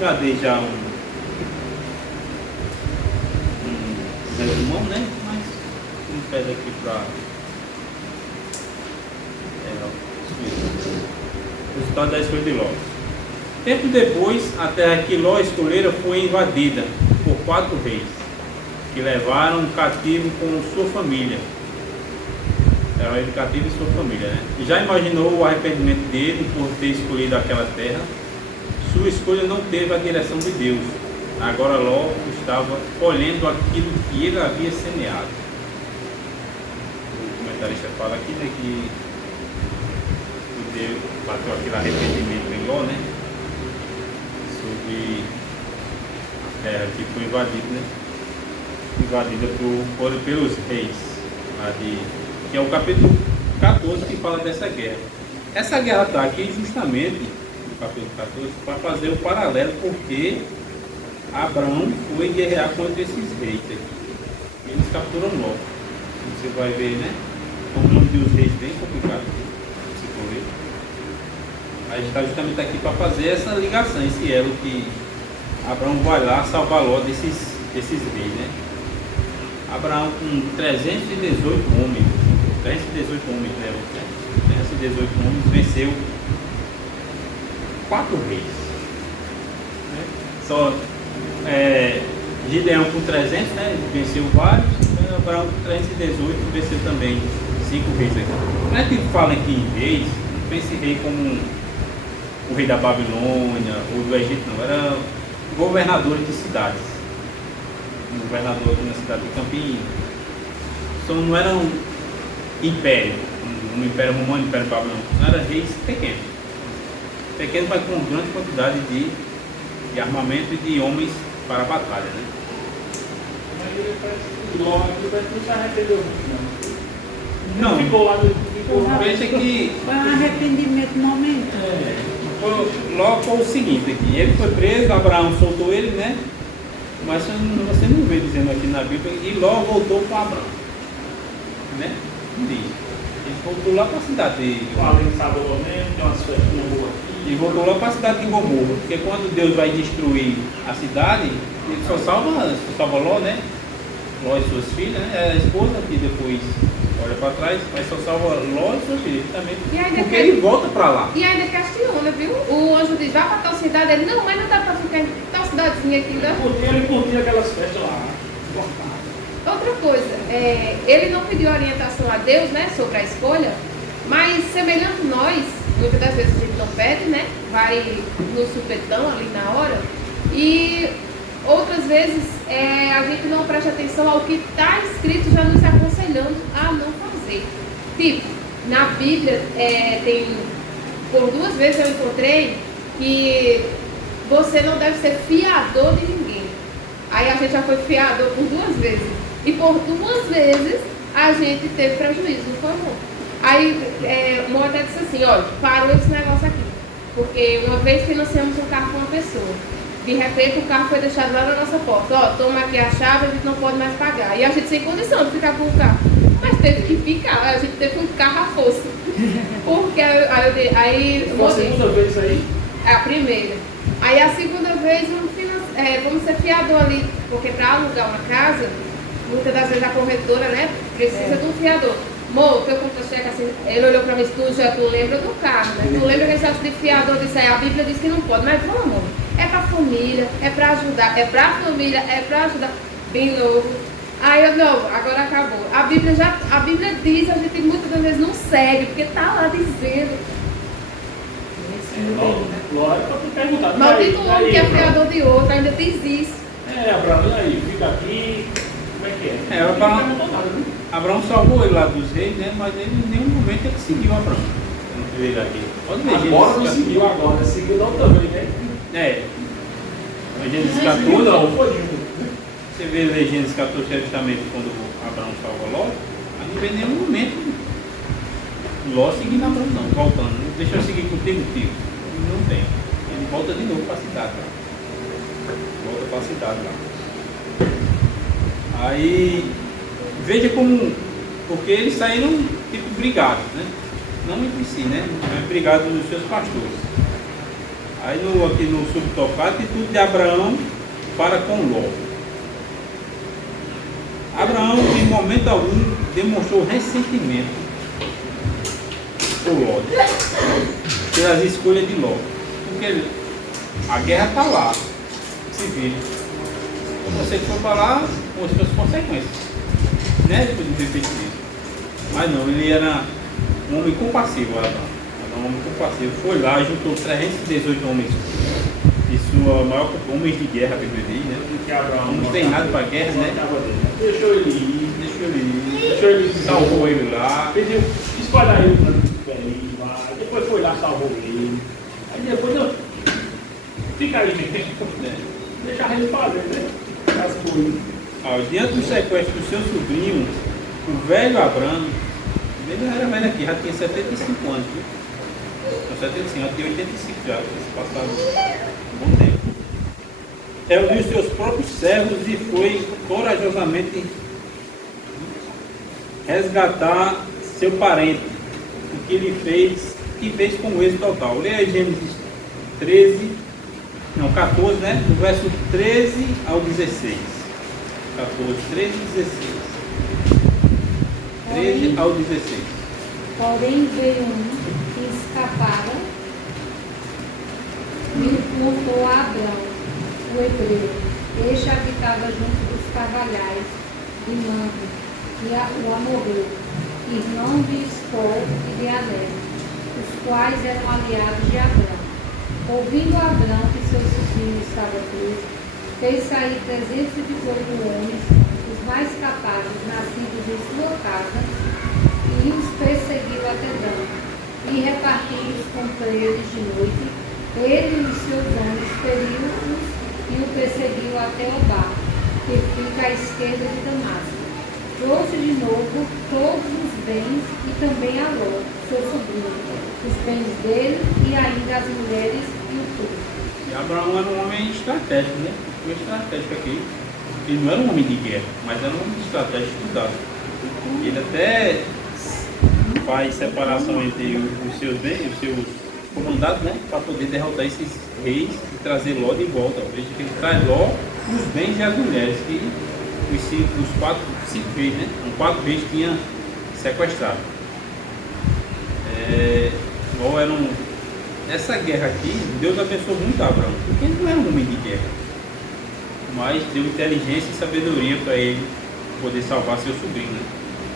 Já dei um resumão, né? Mas não pede aqui para o resultado da escolha de Ló. Tempo depois, a terra que Ló escolhera foi invadida por 4 reis, que levaram cativo com sua família. Era ele cativo e sua família, né? E já imaginou o arrependimento dele por ter escolhido aquela terra? Sua escolha não teve a direção de Deus. Agora Ló estava colhendo aquilo que ele havia semeado. O comentarista fala aqui, né, que Deus bateu aquele arrependimento em Ló, né? Sobre a terra que foi invadida, né? Invadida pelos reis, que é o capítulo 14 que fala dessa guerra. Essa guerra está aqui justamente no capítulo 14 para fazer o paralelo, porque Abraão foi guerrear contra esses reis aqui. Eles capturam Ló. Você vai ver, né? O nome dos reis bem complicado, se for ver. A gente está justamente aqui para fazer essa ligação, esse elo que Abraão vai lá salvar Ló desses reis, né? Abraão com 318 homens, 318 homens venceu 4 reis, né? Só Gideão com 300, né? Venceu vários, né? Abraão com 318 venceu também 5 reis aqui. Quando a gente fala aqui em reis, não pense em rei como o rei da Babilônia ou do Egito, não, era governadores de cidades. Um governador aqui na cidade de Campinas. Então não era um império, um império romano, um império babilônico, não era reis pequenos. Pequenos, mas com grande quantidade de armamento e de homens para a batalha, né? Mas ele parece que Ló não se arrependeu muito, não. Não. Ficou lá Veja que Foi um arrependimento momentâneo. Ló foi o seguinte aqui, ele foi preso, Abraão soltou ele, né? Mas você não vê dizendo aqui na Bíblia, e Ló voltou para Abraão, né? Não diz. Ele voltou lá para a cidade de tem umas festinhas boas aqui. E voltou lá para a cidade de Gomorra, porque quando Deus vai destruir a cidade, ele só salva Ló, né? Ló e suas filhas, né? É a esposa que depois olha para trás, mas só salva Ló e suas filhas também, porque ele volta para lá. E ainda questiona, viu? O anjo diz, vai para tal cidade. Ele, não, mas não dá para ficar em tal cidadezinha aqui, né? Porque ele curtia aquelas festas lá, cortadas. Outra coisa, ele não pediu orientação a Deus, né, sobre a escolha, mas semelhante a nós, muitas das vezes a gente não pede, né? Vai no supetão ali na hora. E outras vezes a gente não presta atenção ao que está escrito já nos aconselhando a não fazer. Tipo, na Bíblia por 2 vezes eu encontrei que você não deve ser fiador de ninguém. Aí a gente já foi fiador por 2 vezes. E por 2 vezes a gente teve prejuízo, não foi, não? Aí uma até disse assim, olha, parou esse negócio aqui. Porque uma vez financiamos um carro com uma pessoa. De repente o carro foi deixado lá na nossa porta. Ó, toma aqui a chave, a gente não pode mais pagar. E a gente sem condição de ficar com o carro. Mas teve que ficar, a gente teve um carro a força. Porque aí foi a segunda vez aí? A primeira. Aí a segunda vez vamos financiar vamos ser fiador ali, porque para alugar uma casa, muitas das vezes a corretora, né, precisa de um fiador. Mô, teu contra-cheque assim, ele olhou para mim, tu lembra do carro, né? Tu lembra que esse negócio de fiador disso aí, a Bíblia diz que não pode, mas vamos, é para a família, é para ajudar, é para a família, é para ajudar. Bem novo. Aí eu, não, agora acabou. A Bíblia diz, a gente muitas das vezes não segue, porque tá lá dizendo. Glória para tu perguntar. Maldito o homem que é fiador de outro, ainda diz isso. Abraão, e aí, fica aqui, como é que é? Abraão salvou ele lá dos reis, né? Mas ele em nenhum momento ele seguiu Abraão. Não veio aqui. Pode ver, agora não seguiu agora, seguiu não também, né? Gênesis 14. Não, foi junto. Você vê Gênesis 14 justamente quando Abraão salva Ló, aí não vê em nenhum momento Ló seguindo Abraão, não, voltando. Deixa eu seguir contigo, tio. Não tem. Ele volta de novo para a cidade lá. Volta para a cidade lá. Aí, veja como, porque eles saíram tipo brigados, né? Não entre si, né? Mas brigados dos seus pastores. Aí aqui no subtocado, atitude de Abraão para com Ló. Abraão, em momento algum, demonstrou ressentimento por Ló, pelas escolhas de Ló. Porque a guerra está lá, se vira. Você que foi para lá com as suas consequências, né? Depois de ter feito isso. Mas não, ele era um homem compassivo, Abraão. Era um homem compassivo. Foi lá, juntou 318 homens e sua maior homens de guerra, a Bíblia diz, né? Não tem nada para guerra, né? Deixou ele ir, Salvou ele lá. Pediu, espalhar ele para o lá. Depois foi lá, salvou ele. Aí depois eu. Fica aí, né? Deixar ele fazer, né? As coisas. Diante do sequestro do seu sobrinho, o velho Abraão, ele já era velho aqui, já tinha 75 anos, viu? Não, 75, já tinha 85 já, esse passado um bom tempo. Reuniu seus próprios servos e foi corajosamente resgatar seu parente, o que ele fez, com êxito total. Leia Gênesis 14, né? Do verso 13 ao 16. 14, 13 e 16. 13 ao 16. Porém veio um que escapara e o contou a Abrão, o hebreu. Este habitava junto dos carvalhais de Mamre, e o amorreu, irmão de Escol e de Ané, os quais eram aliados de Abrão. Ouvindo Abrão que seu sobrinho estava preso, fez sair 318 homens, os mais capazes, nascidos em sua casa, e os perseguiu até Dan, e repartindo-os com eles de noite, ele e os seus homens feriu-os e o perseguiu até Obá, que fica à esquerda de Damasco. Trouxe de novo todos os bens e também a Ló, seu sobrinho, os bens dele e ainda as mulheres e o tudo. E Abraão era um homem estratégico, né? Foi estratégico aqui. Ele não era um homem de guerra, mas era um homem estratégico estudado. Ele até faz separação entre os seus bens, os seus comandados, né? Para poder derrotar esses reis e trazer Ló de volta. Veja que ele traz Ló, os bens e as mulheres, que os 5 reis, né? 4 reis tinha sequestrado. Ló era Essa guerra aqui, Deus abençoou muito Abraão, porque ele não era um homem de guerra, mas deu inteligência e sabedoria para ele poder salvar seu sobrinho, né?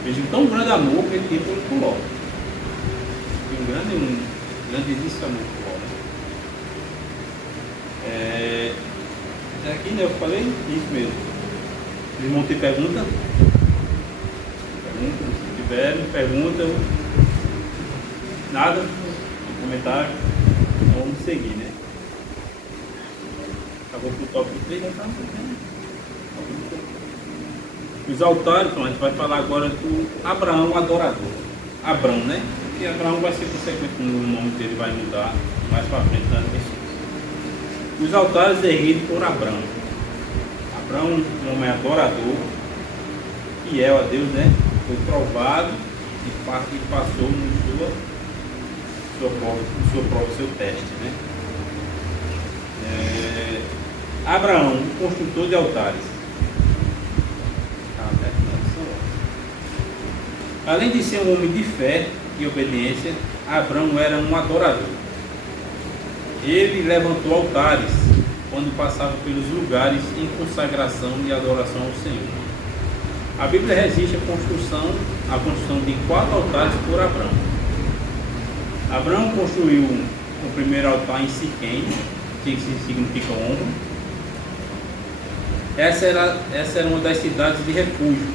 Veja um tão grande amor que ele tinha por Ló. Um grandíssimo amor por Ló, né? Aqui, né, eu falei isso mesmo. Eles vão ter pergunta? Se tiverem pergunta, nada, comentário, então vamos seguir, né? Acabou com o tópico 3, já está os altares, então a gente vai falar agora do Abraão adorador. Abrão, né? E Abraão vai ser consequente, o nome dele vai mudar mais para frente nas pessoas. Os altares erguidos por Abrão. Abrão, um homem adorador, fiel a Deus, né? Foi provado e passou no sua prova, seu teste, né? Abraão, construtor de altares. Além de ser um homem de fé e obediência, Abraão era um adorador. Ele levantou altares quando passava pelos lugares em consagração e adoração ao Senhor. A Bíblia resiste a construção de 4 altares por Abraão. Abraão construiu o primeiro altar em Siquém, que significa honra. Essa era uma das cidades de refúgio.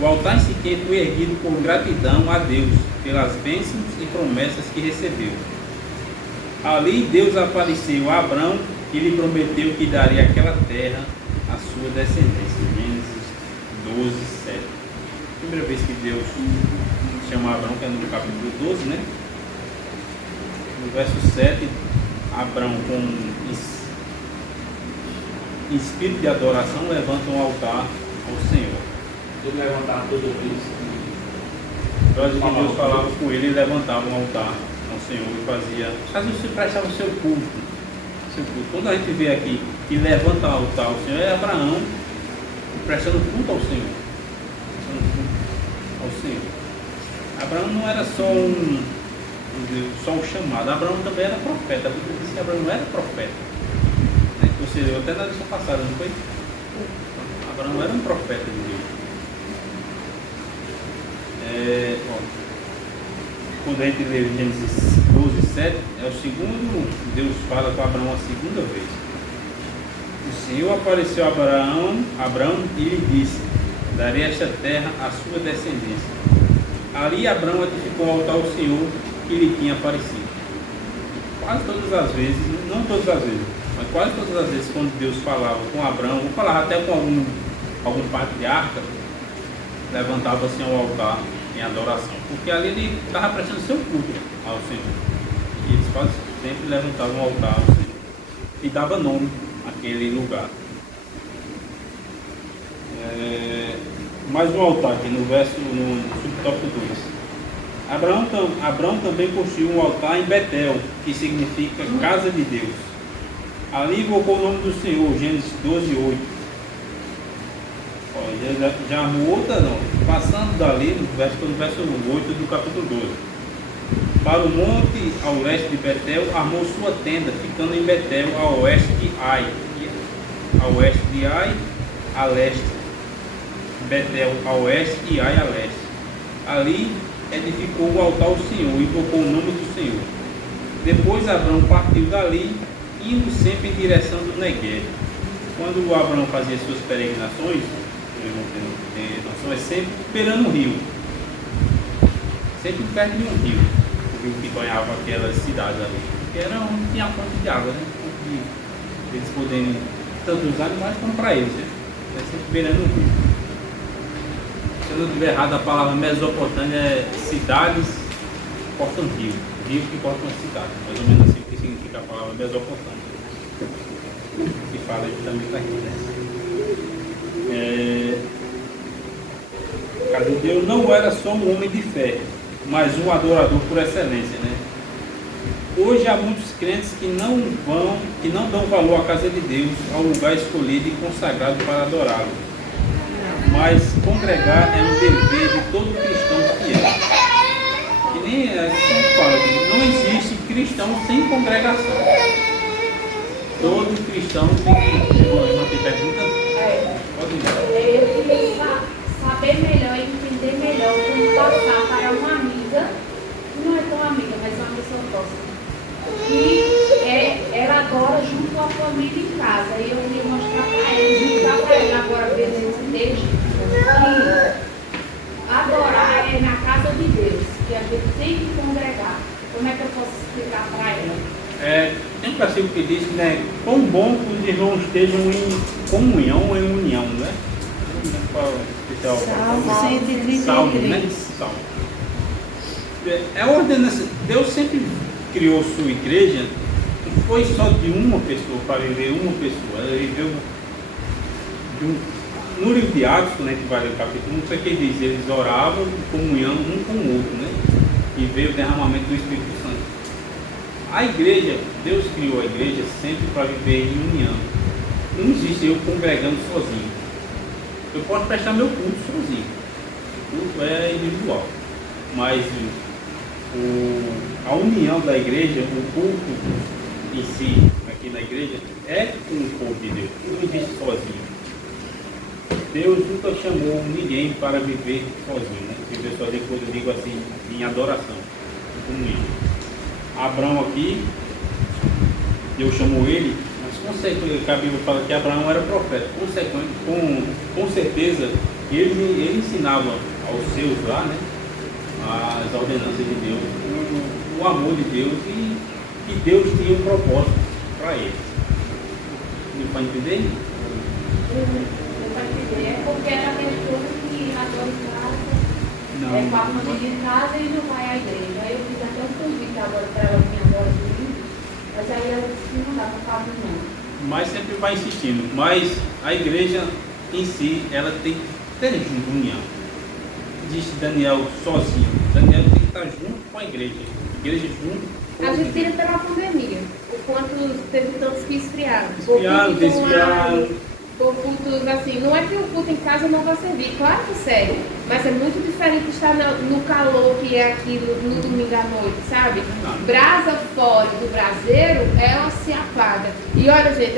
O altar em Siquém foi erguido por gratidão a Deus pelas bênçãos e promessas que recebeu. Ali Deus apareceu a Abraão e lhe prometeu que daria aquela terra à sua descendência. Gênesis 12, 7. Primeira vez que Deus chama Abraão, que é no capítulo 12, né? No verso 7, Abraão, com espírito de adoração, levanta um altar ao Senhor. Ele levantava todo isso. Deus falava com ele e levantava um altar ao Senhor e fazia. Às vezes você prestava o seu culto. Quando a gente vê aqui que levanta o altar ao Senhor, é Abraão prestando culto ao Senhor. Abraão não era só um chamado. Abraão também era profeta. A Bíblia diz que Abraão era profeta. Você leu até na lição passada, não foi? Abraão era um profeta de Deus. Quando a gente lê Gênesis 12, 7, é o segundo, Deus fala com Abraão a segunda vez. O Senhor apareceu a Abraão e lhe disse: darei esta terra à sua descendência. Ali Abraão edificou um altar ao Senhor que lhe tinha aparecido. Quase todas as vezes, não todas as vezes, mas quase todas as vezes quando Deus falava com Abraão, ou falava até com algum patriarca, levantava-se um altar em adoração, porque ali ele estava prestando seu culto ao Senhor. E eles quase sempre levantavam um altar ao Senhor e dava nome àquele lugar. Mais um altar aqui no subtópico 2. Abraão também construiu um altar em Betel, que significa casa de Deus. Ali invocou o nome do Senhor, Gênesis 12, 8. Já armou outra, não. Passando dali, no verso 8 do capítulo 12. Para o monte ao leste de Betel, armou sua tenda, ficando em Betel, a oeste de Ai. A oeste de Ai, a leste. Betel a oeste e Ai a leste. Ali edificou o altar ao Senhor e invocou o nome do Senhor. Depois Abraão partiu dali, indo sempre em direção do Negueb. Quando Abraão fazia suas peregrinações, é sempre beirando um rio, sempre perto de um rio, o rio que banhava aquelas cidades ali, que era onde tinha a fonte de água, né? Onde eles poderem, tanto os animais como para eles, né? É sempre beirando um rio. Se eu não estiver errado, a palavra Mesopotâmia é cidades cortam rio, rio que cortam uma cidade, mais ou menos assim que significa a palavra Mesopotâmia, que fala justamente aqui, né? Deus não era só um homem de fé, mas um adorador por excelência, né? Hoje há muitos crentes que não dão valor à casa de Deus, ao lugar escolhido e consagrado para adorá-lo. Mas congregar é um dever de todo cristão fiel. Que nem a gente fala, não existe cristão sem congregação. Todo cristão tem que... Não tem pergunta? Pode ir. Eu queria saber melhor e entender melhor como passar para uma amiga, que não é tão amiga, mas uma pessoa próxima, que ela adora junto com a família em casa. E eu queria mostrar para ela, mostrar para ela agora, ver nesse texto, que adorar é na casa de Deus, que a gente tem que congregar. Como é que eu posso explicar para ela? Tem um versículo que diz, né? Quão bom que os irmãos estejam em comunhão ou em união, né? Salmo 133. Salmo, né? Salmo. É ordenança. Deus sempre criou sua igreja, não foi só de uma pessoa, para viver uma pessoa. Ele viveu no livro de Atos, quando a gente vai ler o capítulo 1, isso aqui diz, eles oravam em comunhão um com o outro, né? E veio o derramamento do Espírito Santo. A igreja, Deus criou a igreja sempre para viver em união. não existe eu congregando sozinho. Eu posso prestar meu culto sozinho. O culto é individual. Mas a união da igreja, o culto em si, aqui na igreja, é com o povo de Deus. Não existe sozinho. Deus nunca chamou ninguém para viver sozinho, né? Viver sozinho, quando eu digo assim, em adoração, como isso. Abraão aqui, Deus chamou ele, mas consequentemente, a Bíblia fala que Abraão era profeta, com certeza ele ensinava aos seus lá, né, as ordenanças de Deus, o amor de Deus e que Deus tinha um propósito para eles. Deu para entender? É porque era aquele povo que adora em casa, para família em casa e não vai à igreja. Aí eu fiz até um convite agora para ela vir agora domingo, mas aí ela disse que não dá para fazer não. Mas sempre vai insistindo. Mas a igreja em si, ela tem que ter união. Diz Daniel sozinho. Daniel tem que estar junto com a igreja. A igreja junto com A gente vira pela pandemia. O quanto teve tantos que esfriaram. desviaram. Por cultos assim, não é que o culto em casa não vai servir, claro que serve, mas é muito diferente estar no calor que é aqui no domingo à noite, sabe? Brasa fora do braseiro, ela se apaga. E olha, gente,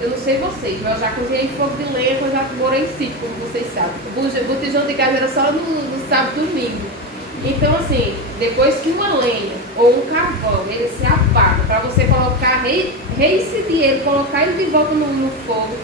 eu não sei vocês, mas eu já cozinhei em fogo de lenha, eu já morei em sítio, como vocês sabem. O botijão de gás era só no sábado e domingo. Então, assim, depois que uma lenha ou um carvão, ele se apaga, para você colocar, reincidir ele, colocar ele de volta no fogo,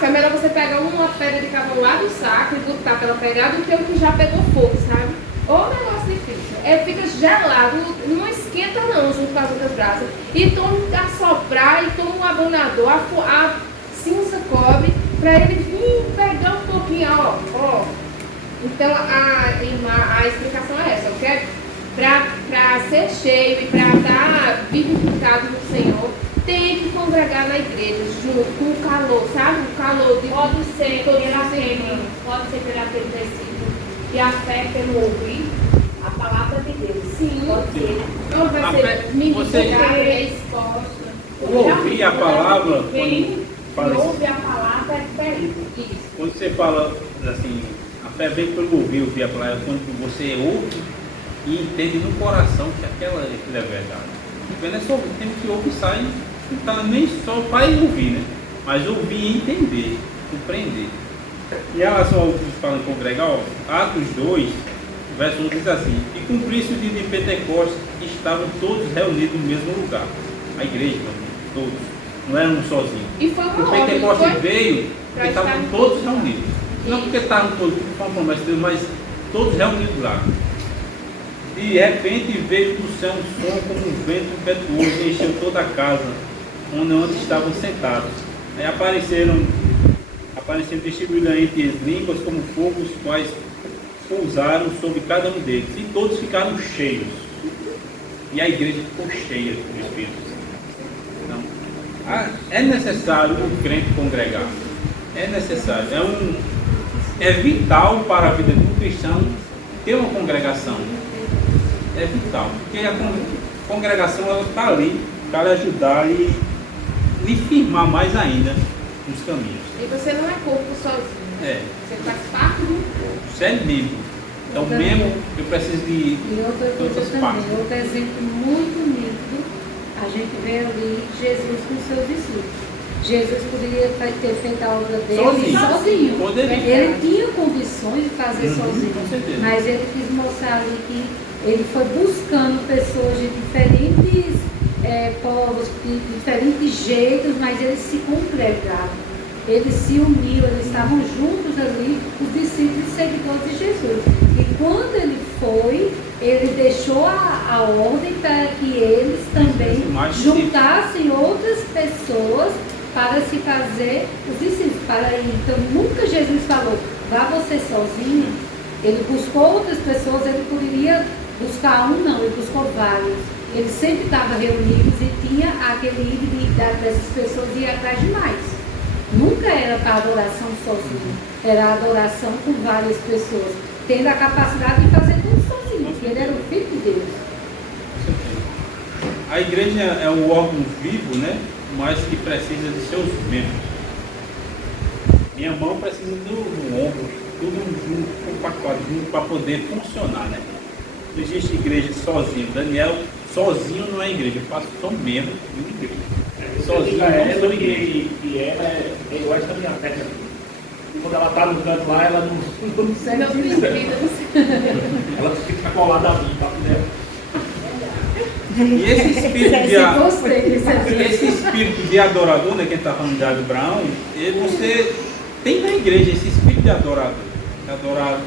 é melhor você pegar uma pedra de carvão lá do saco e botar para ela pegar do que o que já pegou fogo, sabe? Ou negócio difícil. Fica gelado, não esquenta não junto com as outras brasas. E toma assoprar e toma um abonador, a cinza cobre, para ele vir pegar um pouquinho, ó. Então a explicação é essa, ok? Para ser cheio e para estar vivificado no Senhor, tem que congregar na igreja, junto com o calor, sabe? O calor de Pode ser pelo aquele versículo que a fé pelo ouvir a palavra de Deus. Sim. Pode ser. Não vai ser ministrada, exposta. Ouvir a palavra, Quem fala ouve a palavra é diferente. Isso. quando você fala assim, a fé vem pelo ouvir a palavra, quando você ouve e entende no coração que aquilo é verdade. Não é só ouvir, tem que ouvir e sai. Não está nem só para ouvir, né? Mas ouvir e entender, compreender. Em relação ao que fala em congregar, ó, Atos 2, verso 1 diz assim: e cumpriu-se o dia de Pentecostes, estavam todos reunidos no mesmo lugar. A igreja, todos, não eram sozinhos. E foi uma O Pentecostes ordem, veio porque estavam todos reunidos. Não porque estavam todos com a promessa de Deus, mas todos reunidos lá. De repente veio do céu um som como um vento impetuoso e encheu toda a casa onde estavam sentados. Aí apareceram distribuídos entre as línguas como fogo, os quais pousaram sobre cada um deles, e todos ficaram cheios. E a igreja ficou cheia do Espírito Santo. Então, é necessário o crente congregar. É necessário. É vital para a vida do cristão ter uma congregação. É vital. Porque a congregação está ali para ajudar e lhe firmar mais ainda nos caminhos. E você não é corpo sozinho. Você faz parte do corpo. Você é membro. Então, membro, eu preciso de E outra coisa todas as partes. também, outro exemplo muito nítido, a gente vê ali Jesus com seus discípulos. Jesus poderia ter feito a obra dele sozinho. Poderia. Ele tinha condições de fazer sozinho, com certeza. mas ele quis mostrar ali que ele foi buscando pessoas de diferentes povos, de diferentes jeitos, mas eles se congregaram, eles se uniram, eles estavam juntos ali, os discípulos e seguidores de Jesus. E quando ele foi, ele deixou a ordem para que eles também juntassem outras pessoas para se fazer os discípulos. Então nunca Jesus falou, vá você sozinho. Ele buscou outras pessoas, ele poderia buscar um, não, ele buscou vários. Ele sempre estava reunido e tinha aquele ídolo dessas pessoas e ir atrás de mais. Nunca era para adoração sozinho, era adoração com várias pessoas, tendo a capacidade de fazer tudo sozinho, porque ele era o Filho de Deus. A igreja é um órgão vivo, né? Mas que precisa de seus membros. Minha mão precisa do ombro, tudo junto, compactuado junto para poder funcionar, né? Não existe igreja sozinho. Daniel sozinho não é igreja, eu faço só membro de uma igreja. Sozinho Ela não sou igreja. que ela é igual essa minha perna. Quando ela está no canto lá, ela não Não serve. precisa. Ela fica colada a mim, tá tudo. E esse espírito de Gostei desse aqui. esse espírito de adorador, né, que a gente está falando de Abraão, você tem na igreja esse espírito de adorador, de adorar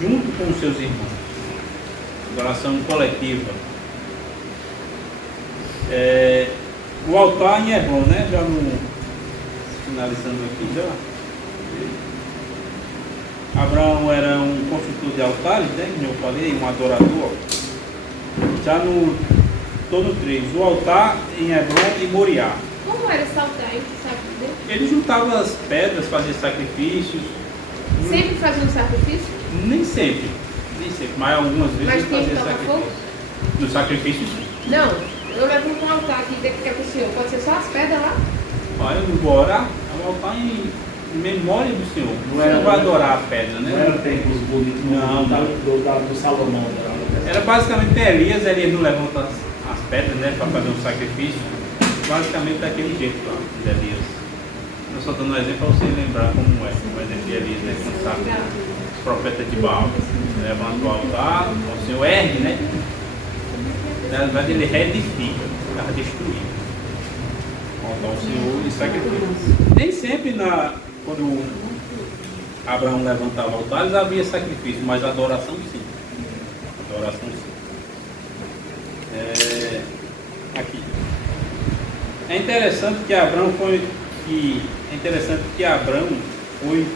junto com os seus irmãos. Adoração coletiva. O altar em Hebron, né? Já no, finalizando aqui já. Abraão era um construtor de altares, né? Como eu falei, um adorador. Já no todo 3, o altar em Hebron e Moriá. Como era esse altar, hein? Você sabe dizer? Ele juntava as pedras, fazia sacrifícios. Sempre fazia um sacrifício? Nem sempre, mas algumas vezes Mas ele tem que fazia tocar fogo? sacrifício. No sacrifício, sim. Não, eu levo um altar aqui que é pro senhor. Pode ser só as pedras lá? Olha, eu vou orar, é um altar em memória do Senhor. Não era para adorar a pedra, Não era né? templos bonitos Não. do Salomão. Era basicamente Elias não levanta as pedras, né, para fazer um sacrifício. Basicamente daquele jeito lá, de Elias. Eu só dando um exemplo para você lembrar como é o exemplo de Elias, né? Quando sabe, os profetas de Baal. Levanta o altar, o Senhor ergue, né? Na verdade ele reedifica, estava destruído. O altar ao Senhor e sacrifício. Nem sempre quando Abraão levantava altares havia sacrifício, mas adoração sim. Adoração sim. Aqui. É interessante que Abraão foi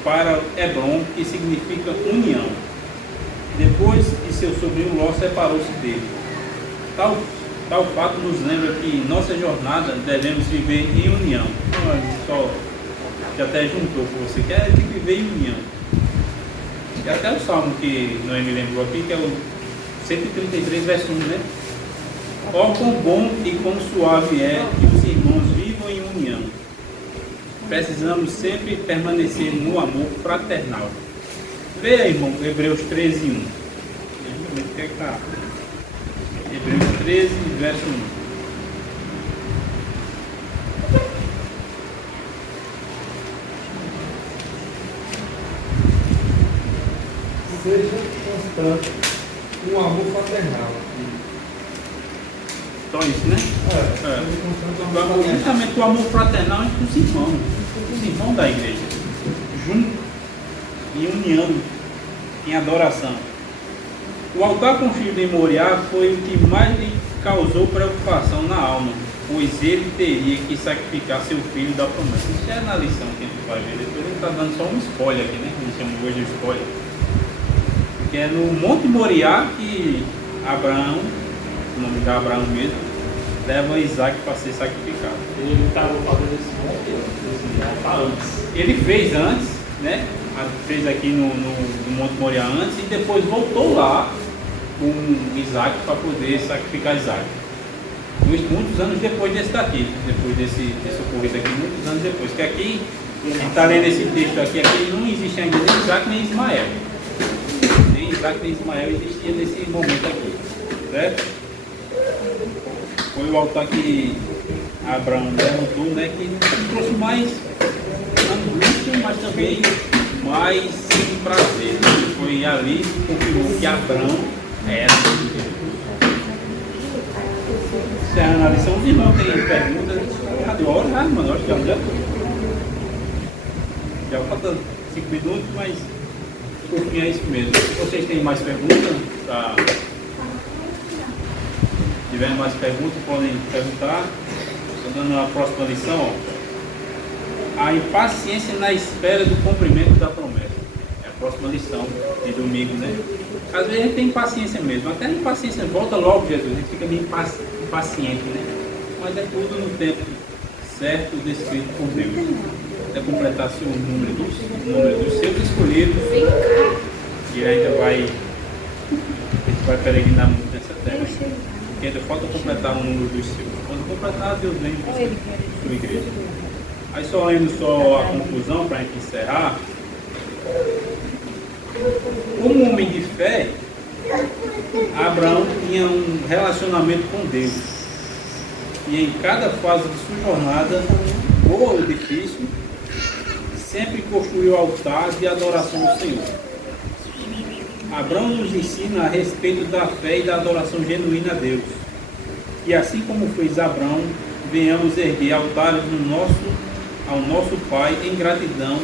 para Hebron, que significa união. Depois que seu sobrinho Ló separou-se dele. Tal fato nos lembra que em nossa jornada devemos viver em união. Só que até juntou com você, que é de viver em união. E até o salmo que Noemi lembrou aqui, que é o 133, verso 1, né? Ó, quão bom e quão suave é que os irmãos vivam em união. Precisamos sempre permanecer no amor fraternal. Leia, irmão, Hebreus 13, 1. Hebreus 13, verso 1. Seja constante um amor fraternal. Só isso, né? Seja constante um amor fraternal. Justamente o amor fraternal entre os irmãos da igreja, junto, em união, em adoração. O altar construído em Moriá foi o que mais lhe causou preocupação na alma, pois ele teria que sacrificar seu filho da promessa. Isso é na lição que a gente vai ver. Depois ele está dando só um spoiler aqui, né? Que a gente chama hoje de spoiler. Que é no Monte Moriá que Abraão, o nome de Abraão mesmo, leva Isaac para ser sacrificado. Ele estava fazendo esse altar antes. Ele fez antes, né? Fez aqui no Monte Moriá antes e depois voltou lá com Isaac para poder sacrificar Isaac. Muitos anos depois desse daqui, depois desse ocorrido aqui, muitos anos depois. Que aqui, a gente está lendo esse texto aqui não existe ainda nem Isaac nem Ismael. Nem Isaac nem Ismael existia nesse momento aqui, certo? Foi o altar que Abraão levantou, né? Que trouxe mais angústia, mas também mais prazer. Foi ali que confirmou que Abraão era Deus. Se a analisar os irmãos tem perguntas, já deu hora, já, mano, acho que já falta 5 minutos, mas por fim é isso mesmo. Se vocês têm mais perguntas, se tiverem mais perguntas, podem perguntar. Estou dando a próxima lição, ó. A impaciência na espera do cumprimento da promessa. É a próxima lição de domingo, né? Às vezes a gente tem impaciência mesmo, até a impaciência volta logo, Jesus, a gente fica meio impaciente, né? Mas é tudo no tempo certo descrito por Deus. Até completar-se o número dos seus escolhidos, e ainda vai peregrinar muito nessa terra. Porque ainda falta completar o número dos seus. Quando completar, Deus vem buscar a sua igreja. Aí só lendo só a conclusão para a gente encerrar. Como homem de fé, Abraão tinha um relacionamento com Deus. E em cada fase de sua jornada, boa ou difícil, sempre construiu altar de adoração ao Senhor. Abraão nos ensina a respeito da fé e da adoração genuína a Deus. E assim como fez Abraão, venhamos erguer altares ao nosso Pai em gratidão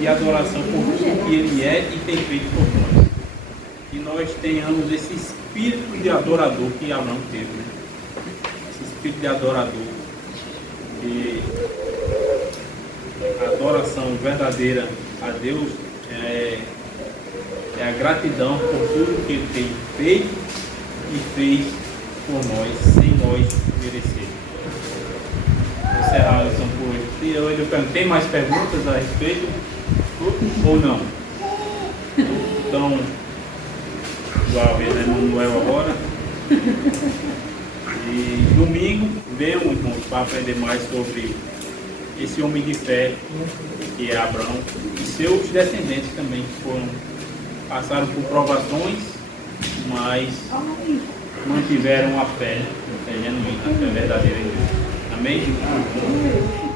e adoração por tudo que Ele é e tem feito por nós. Que nós tenhamos esse espírito de adorador que Abraão teve. Né? Esse espírito de adorador. Que a adoração verdadeira a Deus é a gratidão por tudo que Ele tem feito e fez por nós, sem nós merecer. Vou encerrar a lição por hoje. Eu pergunto, tem mais perguntas a respeito? Ou não? Então, igual a ver, né, Manuel agora. E domingo, venham, irmãos, para aprender mais sobre esse homem de fé que é Abraão e seus descendentes também, que passaram por provações, mas mantiveram a fé genuína, a fé verdadeira em Deus. Amém?